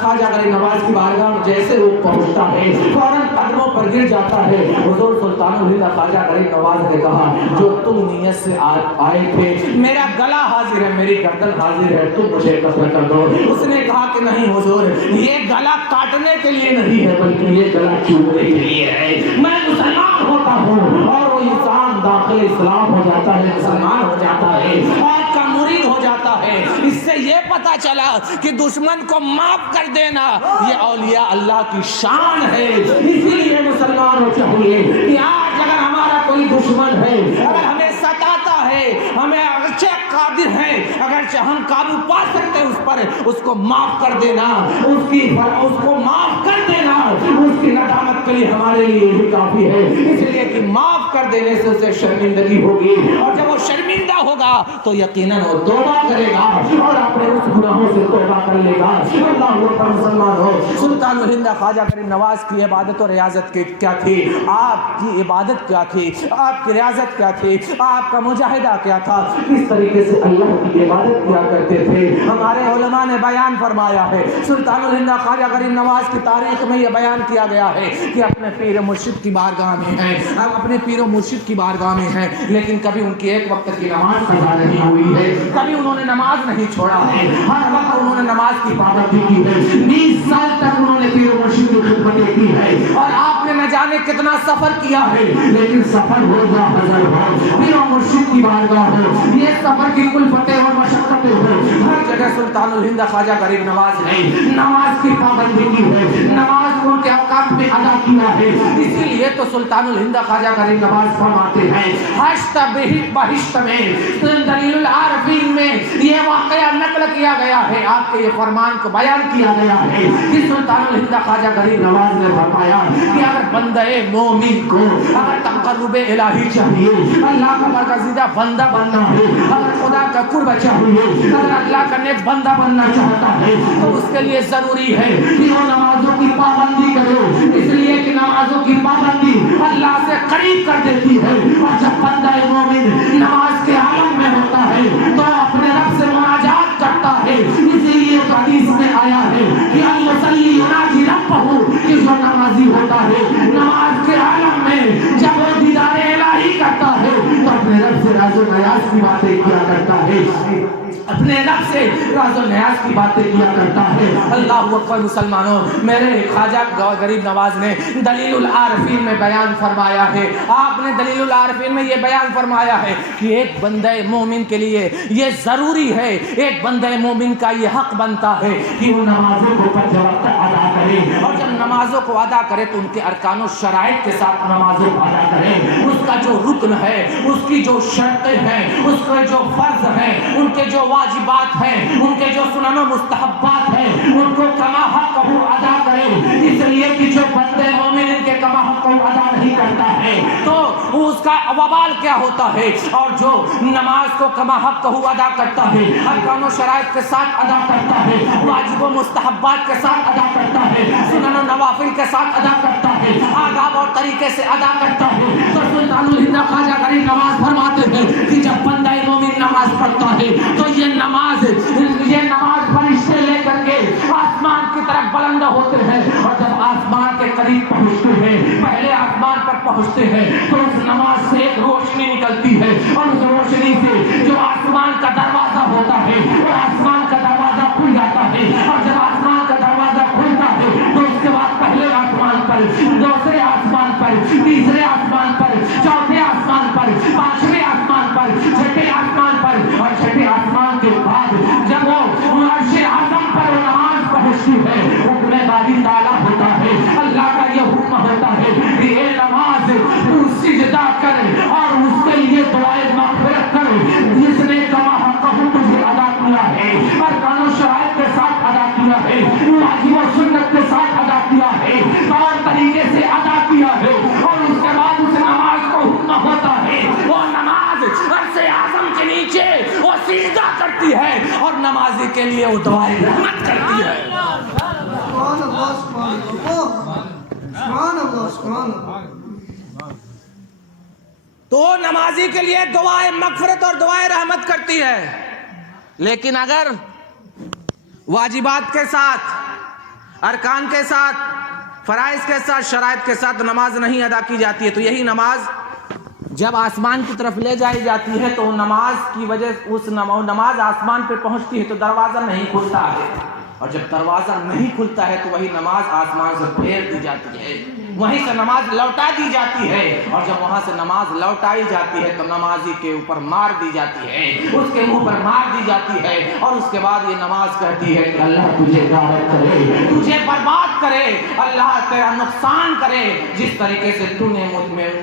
خواجہ غریب نواز کی بارگاہ میں جیسے وہ پہنچتا ہے فوراً قدموں پر گر جاتا ہے. حضور سلطان الہند خواجہ غریب نواز نے کہا جو تم نیت سے آئے تھے, میرا گلا حاضر ہے, میری گردن حاضر ہے, تم مجھے قتل کر دو. اس نے کہا کہ نہیں حضور, یہ گلا کاٹنے کے لیے نہیں ہے بلکہ یہ گلا چومنے کے لیے ہے. میں مسلمان ہوتا ہوں اور وہ انسان داخل اسلام ہو جاتا ہے, مسلمان ہو جاتا ہے, آپ کا مرید ہو جاتا ہے. اس سے یہ پتا چلا کہ دشمن کو معاف کر دینا یہ اولیاء اللہ کی شان ہے. اسی لیے مسلمانوں چاہیے کہ آج اگر ہمارا کوئی دشمن ہے, اگر ہمیں ستاتا ہے, ہمیں اگرچہ قادر ہے, اگرچہ ہم قابو پا سکتے اس پر, اس کو معاف کر دینا, اس کو معاف کر دینا اس کی ندامت کے لیے ہمارے لیے ہی کافی ہے. اس لیے کہ معاف کر دینے سے اسے شرمندگی ہوگی اور جب وہ شرمندہ ہوگا تو یقیناً وہ توبہ کرے گا اور اپنے اس گناہوں سے توبہ کر لے گا. اللہ اکبر مسلمان ہو. سلطان الہند خواجہ غریب نواز کی عبادت اور ریاضت کیا تھی, آپ کی عبادت کیا تھی, آپ کی ریاضت کیا تھی, آپ کا مجاہدہ کیا تھا, کس طریقے سے اللہ کی عبادت کیا کرتے تھے. ہمارے علماء نے بیان فرمایا ہے. سلطان الہند خواجہ غریب نواز کی تاریخ میں یہ بیان کیا گیا ہے کہ اپنے پیر مرشد کی بارگاہ میں ہیں, اپنے پیر و مرشد کی بارگاہ میں ہیں, لیکن کبھی ان کی ایک وقت کی نماز قضا نہیں ہوئی ہے, کبھی انہوں نے نماز نہیں چھوڑا ہے, ہر وقت انہوں نے نماز کی پابندی کی ہے. 20 سال تک انہوں نے پیر و مرشد کی خدمت کی ہے اور آپ نے نہ جانے کتنا سفر کیا ہے, لیکن سفر ہو یا حضر ہو, پیر و مرشد کی بارگاہ ہو, یہ سفر کی کلفتیں اور مشقتیں ہو, ہر جگہ سلطان الہند خواجہ غریب نواز نے نماز کی پابندی کی ہے, نماز کو ان کے اوقات میں ادا کیا ہے. اسی لیے تو سلطان الہند خواجہ غریب نواز فرماتے ہیں حشت بہشت میں دلیل العارفین میں یہ واقعہ نقل کیا گیا ہے, آپ کے یہ فرمان کو بیان کیا گیا ہے کہ سلطان الہند خواجہ غریب نواز نے فرمایا کہ اگر بندہ مومن کو اگر تقرب الہی چاہیے, اللہ کا برگزیدہ بندہ بننا ہے, اگر خدا کا قرب چاہیے, اگر اللہ کا نیک بندہ بننا چاہتا ہے تو اس کے لیے ضروری ہے کہ وہ نمازوں کی پابندی کرے. اس لیے کہ نمازوں کی پابندی اللہ سے قریب کر دیتی ہے. اور جب بندہ مومن نماز کے عالم میں ہوتا ہے تو اپنے رب سے مناجات کرتا ہے. اسی لیے حدیث میں آیا ہے کہ المصلی یناجی ربہ, کہ جو نمازی ہوتا ہے نماز کے عالم میں جب وہ دیدار الہی کرتا ہے تو اپنے رب سے راز و نیاز کی باتیں کیا کرتا ہے, اپنے رب سے راز و نیاز کی باتیں کیا کرتا ہے. اللہ اکبر مسلمانوں, میرے خواجہ غریب نواز نے دلیل العارفین میں بیان فرمایا ہے, آپ نے دلیل العارفین میں یہ بیان فرمایا ہے کہ ایک بندہ مومن کے لیے یہ ضروری ہے, ایک بندہ مومن کا یہ حق بنتا ہے کہ وہ نمازوں کو پنج وقت ادا کرے, اور جب نمازوں کو ادا کرے تو ان کے ارکان و شرائط کے ساتھ نمازوں کو ادا کرے. اس کا جو رکن ہے, اس کی جو شرطیں ہیں, اس کے جو فرض ہیں, ان کے جو واجبات ہیں, ان کے جو سنن و مستحبات ہیں, ان کو کما حق ادا کرے. اس لیے کہ جو بندے مومن ان کے کما حق ادا نہیں کرتا ہے تو اس کا وبال کیا ہوتا ہے, اور جو نماز کو کما حق ادا کرتا ہے, ارکان و شرائط کے ساتھ ادا کرتا ہے, واجب و مستحبات کے ساتھ ادا کرتا ہے, سنن و نوافل کے ساتھ ادا کرتا ہے, آداب اور طریقے سے ادا کرتا ہے, تو سلطان الہند خواجہ غریب نواز فرماتے ہیں کہ جب بندہ مومن نماز پڑھتا ہے تو یہ نماز فرشتے لے کر کے آسمان کی طرف بلند ہوتے ہیں, اور جب آسمان کے قریب پہنچتے ہیں, پہلے آسمان پر پہنچتے ہیں تو اس نماز سے ایک روشنی نکلتی ہے, اور اس روشنی سے جو آسمان کا دروازہ ہوتا ہے وہ آسمان کا دروازہ کھل جاتا ہے, اور جب آسمان کا دروازہ کھلتا ہے تو اس کے بعد پہلے آسمان پر, دوسرے آسمان پر, تیسرے آسمان پر, چوتھے آسمان پر, پانچویں آسمان پر, چھٹے آسمان پر, اور چھٹے آسمان کے بعد جب وہ عرش اعظم پر نماز پہنچتی ہے, حکم باری تعالیٰ ہوتا ہے, اللہ کا یہ حکم ہوتا ہے کہ اے نماز تو سجدہ کر اور اس کے لیے دعائے مغفرت کر, جس نے کما حق تجھے ادا کیا ہے, ارکان و شرائط کے ساتھ ادا کیا ہے, واجب و سنت کے ساتھ ادا کیا ہے, طور طریقے سے ادا کیا ہے, اور اس کے بعد نمازی کے لیے وہ دعائیں رحمت کرتی ہے. سبحان اللہ سبحان اللہ سبحان اللہ. تو نمازی کے لیے دعائیں مغفرت اور دعائیں رحمت کرتی ہے. لیکن اگر واجبات کے ساتھ، ارکان کے ساتھ، فرائض کے ساتھ، شرائط کے ساتھ نماز نہیں ادا کی جاتی ہے تو یہی نماز جب آسمان کی طرف لے جائی جاتی ہے تو نماز کی وجہ اس نماز آسمان پہ پہنچتی ہے تو دروازہ نہیں کھلتا ہے، اور جب دروازہ نہیں کھلتا ہے تو وہی نماز آسمان سے پھیر دی جاتی ہے، وہیں سے نماز لوٹا دی جاتی ہے، اور جب وہاں سے نماز لوٹائی جاتی ہے تو نمازی کے اوپر مار دی جاتی ہے، اس کے منہ پر مار دی جاتی ہے، اور اس کے بعد یہ نماز کہتی ہے کہ اللہ تجھے غارت کرے، تجھے برباد کرے، اللہ تیرا نقصان کرے، جس طریقے سے تو نے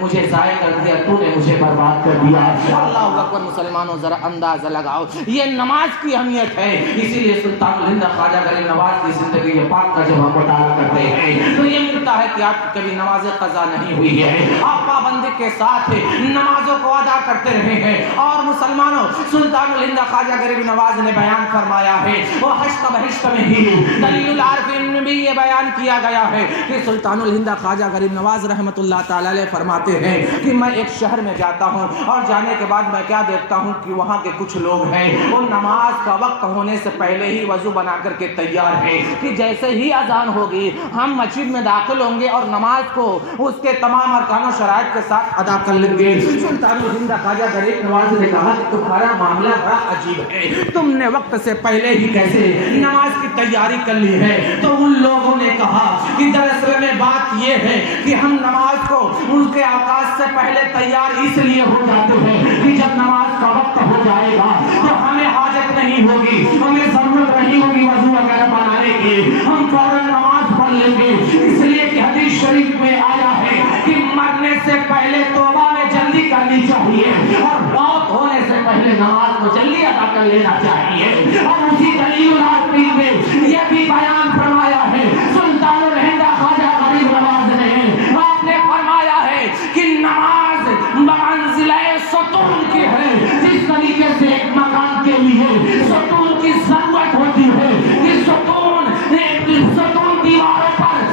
مجھے ضائع کر دیا، تو نے مجھے برباد کر دیا. اللہ اکبر. مسلمانوں ذرا اندازہ لگاؤ یہ نماز کی اہمیت ہے. اسی لیے سلطان الہند خواجہ غریب نواز کی زندگی پاک کا جب ہم مطالعہ کرتے ہیں تو یہ ملتا ہے کہ آپ کی کبھی نماز قضا نہیں ہوئی ہے، آپ پابندی کے ساتھ نمازوں کو ادا کرتے رہے ہیں. اور مسلمانوں سلطان الہند خواجہ غریب نواز نے بیان فرمایا ہے، وہ ہشت بہشت میں ہی دلیل العارفین میں بھی یہ بیان کیا گیا ہے کہ سلطان الہند خواجہ غریب نواز رحمۃ اللہ تعالی علیہ فرماتے ہیں کہ میں ایک شہر میں جاتا ہوں اور جانے کے بعد میں کیا دیکھتا ہوں کہ وہاں کے کچھ لوگ ہیں وہ نماز کا وقت ہونے سے پہلے ہی وضو بنا کر کے تیار ہیں کہ جیسے ہی اذان ہوگی ہم مسجد میں داخل ہوں گے اور نماز کو اس کے تمام ارکان و شرائط کے ساتھ ادا کر لیں گے. سلطان الہند خواجہ غریب نواز نے کہا کہ تمہارا معاملہ بڑا عجیب ہے، تم نے وقت سے پہلے ہی کیسے نماز کی تیاری کر لی ہے؟ تو ان لوگوں نے کہا کہ دراصل میں بات یہ ہے کہ ہم نماز کو ان کے اوقات سے پہلے تیار اس لیے ہو جاتے ہیں کہ جب نماز کا وقت ہو جائے گا تو ہمیں حاجت نہیں ہوگی، ہمیں ضرورت نہیں ہوگی وضو وغیرہ بنانے کی، ہم فوراً نماز پڑھ لیں گے. اس لیے کہ حدیث شریف میں آیا ہے کہ مرنے سے پہلے توبہ میں جلدی کرنی چاہیے اور موت ہونے سے پہلے نماز کو جلدی ادا کر لینا چاہیے. اور اسی دلیل العارفین میں یہ بھی بیان فرمایا ہے سلطان الہند خواجہ غریب نواز نے، آپ نے فرمایا ہے کہ نماز بمنزلہ ستون کی ہے. جس طریقے سے ایک مکان کے لیے ستون کی ضرورت ہوتی ہے کہ ستون دیواروں پر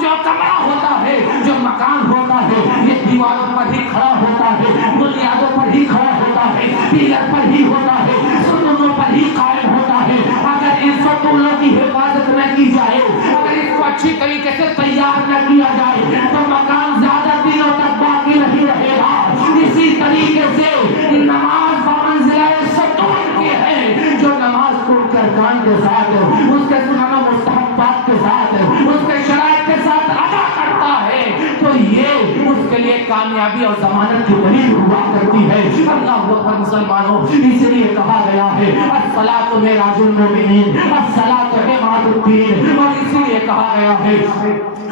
جو کمرہ ہوتا ہے، جو مکان ہوتا ہے، یہ دیواروں پر ہی کھڑا ہوتا ہے، بنیادوں پر ہی کھڑا ہوتا ہے، پیلر پر ہی ہوتا ہے، ستونوں پر ہی قائم ہوتا ہے. اگر ان ستونوں کی حفاظت نہ کی جائے، اگر اس کو اچھی طریقے سے تیار نہ کیا جائے تو مکان زیادہ دنوں تک باقی نہیں رہے گا. اسی طریقے سے نماز بمنزلہ ستون کی ہے. جو نماز کو ان کے ارکان کے ساتھ، اس کے سنن و مستحبات کے ساتھ، اس کے شرائط کے ساتھ ادا کرتا ہے تو یہ اس کے لیے کامیابی اور ضمانت کی دلیل ہوا کرتی ہے. اللہ اکبر. مسلمانوں اس لیے کہا گیا ہے الصلاۃ معراج المومنین، الصلاۃ عماد الدین. اور اسی لیے کہا گیا ہے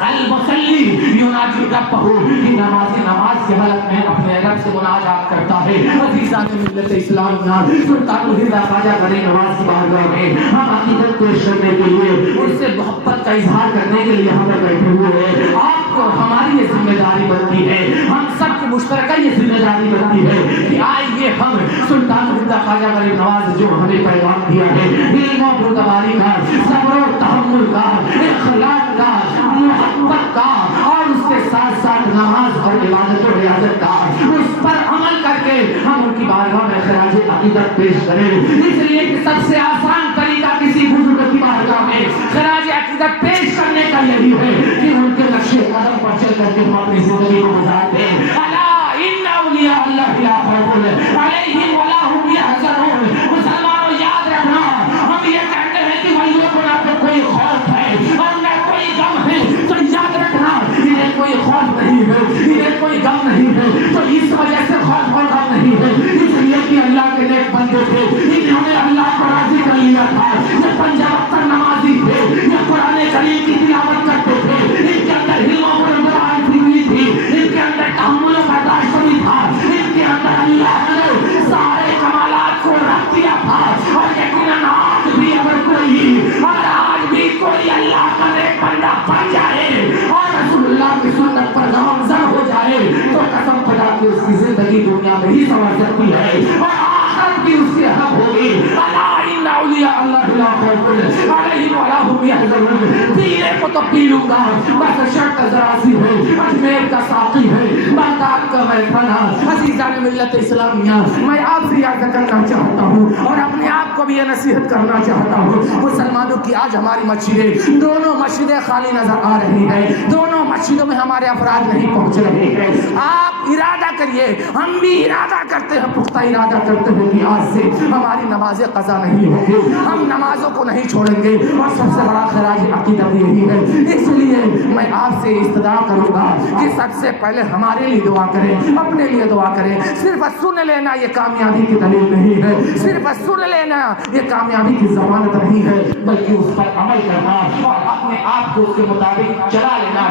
المصلی یناجی ربہ، کہ نمازی نماز کی حالت میں اپنے رب سے مناجات کرتا ہے. عزیزان ملت اسلام سلطان الہند خواجہ غریب نواز کی بارگاہ میں ہم عقیدت پیش کرنے کے لیے، ان سے محبت کا اظہار کرنے کے لیے ہم بیٹھے ہوئے ہیں. آپ کو ہماری یہ ذمہ داری بنتی ہے، ہم سب کی مشترکہ یہ ذمہ داری بنتی ہے کہ آئیے ہم سلطان الہند خواجہ غریب نواز جو ہمیں پیغام دیا ہے علم و بردباری کا، صبر و تحمل کا، اخلاق کا، محبت کا، اور اس کے ساتھ ساتھ نماز اور عبادت و ریاضت کا، اس پر عمل کر کے ہم ان کی بارگاہ میں خراج عقیدت پیش کریں. اس لیے کہ سب سے آسان طریقہ کسی بزرگ کی بارگاہ میں خراج عقیدت پیش کرنے کا یہی ہے کہ ان کے نقش قدم پر چل کر کے ہم اپنی زندگی کو گزار دیں. الا ان اولیاء اللہ لا خوف علیہم ولا هم یحزنون. مسلمانوں یاد رکھنا، ہم یہ کہتے ہیں کہ ولیوں کو نہ تو کوئی خوف ہے اور نہ کوئی غم ہے، تو یاد رکھنا انہیں کوئی خوف نہیں ہے، انہیں کوئی غم نہیں ہے. تو اس وجہ سے خوف اور غم نہیں ہے اس لیے کہ اللہ کے نیک بندے تھے، انہوں نے اللہ کو راضی کر لیا تھا. یہ 5 وقت نمازی تھے، یہ قرآن کریم کی تلاوت کرتے تھے، ان کے اندر علم و بردباری ہوئی تھی، ان کے اندر تحمل و برداشت بھی تھا، ان کے اندر اللہ نے سارے کمالات کو رکھ دیا تھا. اور یقیناً آج بھی اگر کوئی اور آج بھی کوئی اللہ کا نیک بندہ بن جائے اور رسول اللہ کی سنت پر گامزن ہو جائے تو قسم خدا کی اس کی زندگی دنیا میں ہی سنور سکتی ہے اور آخرت بھی اس کی حق ہوگی. اللہ ان اولیاء اللہ لا خوف علیہم ولا هم يحزنون. پیرے کو تو پی لوں گا بس شرط ذرا سی ہے اجمیر کا ساقی ہے بغداد کا میں فنا. عزیزان ملت اسلامیہ میں آپ سے عرض کرنا چاہتا ہوں اور اپنے آپ کو بھی یہ نصیحت کرنا چاہتا ہوں مسلمانوں کی آج ہماری مسجدیں دونوں مسجدیں خالی نظر آ رہی ہیں دونوں مسجدوں میں ہمارے افراد نہیں پہنچ رہے ہیں. آپ ارادہ کریے ہم بھی ارادہ کرتے ہیں پختہ ارادہ کرتے ہیں کہ آج سے ہماری نمازیں قضا نہیں ہوں گی ہم نمازوں کو نہیں چھوڑیں گے اور سب سے بڑا خراج عقیدت یہی ہے. اس لیے میں آپ سے استدعا کروں گا کہ سب سے پہلے ہمارے لیے دعا کریں اپنے لیے دعا کریں. صرف سن لینا یہ کامیابی کی دلیل نہیں ہے صرف سن لینا یہ کامیابی کی ضمانت نہیں ہے بلکہ اس پر عمل کرنا اور اپنے آپ کو اس کے مطابق چلا لینا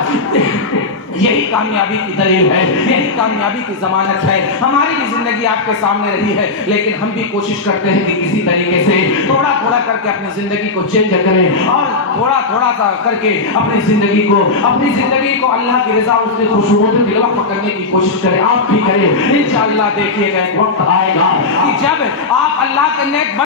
یہی کامیابی کی دلیل ہے یہی کامیابی کی ضمانت ہے. ہماری بھی زندگی آپ کے سامنے رہی ہے لیکن ہم بھی کوشش کرتے ہیں کہ کسی طریقے سے تھوڑا تھوڑا کر کے اپنی زندگی کو چینج کریں اور تھوڑا تھوڑا سا کر کے اپنی زندگی کو اللہ کی رضا اس کے خوشبو میں وقف کرنے کی کوشش کریں. آپ بھی کریں انشاءاللہ. دیکھیے گا ایک وقت آئے گا کہ جب آپ اللہ کے نیک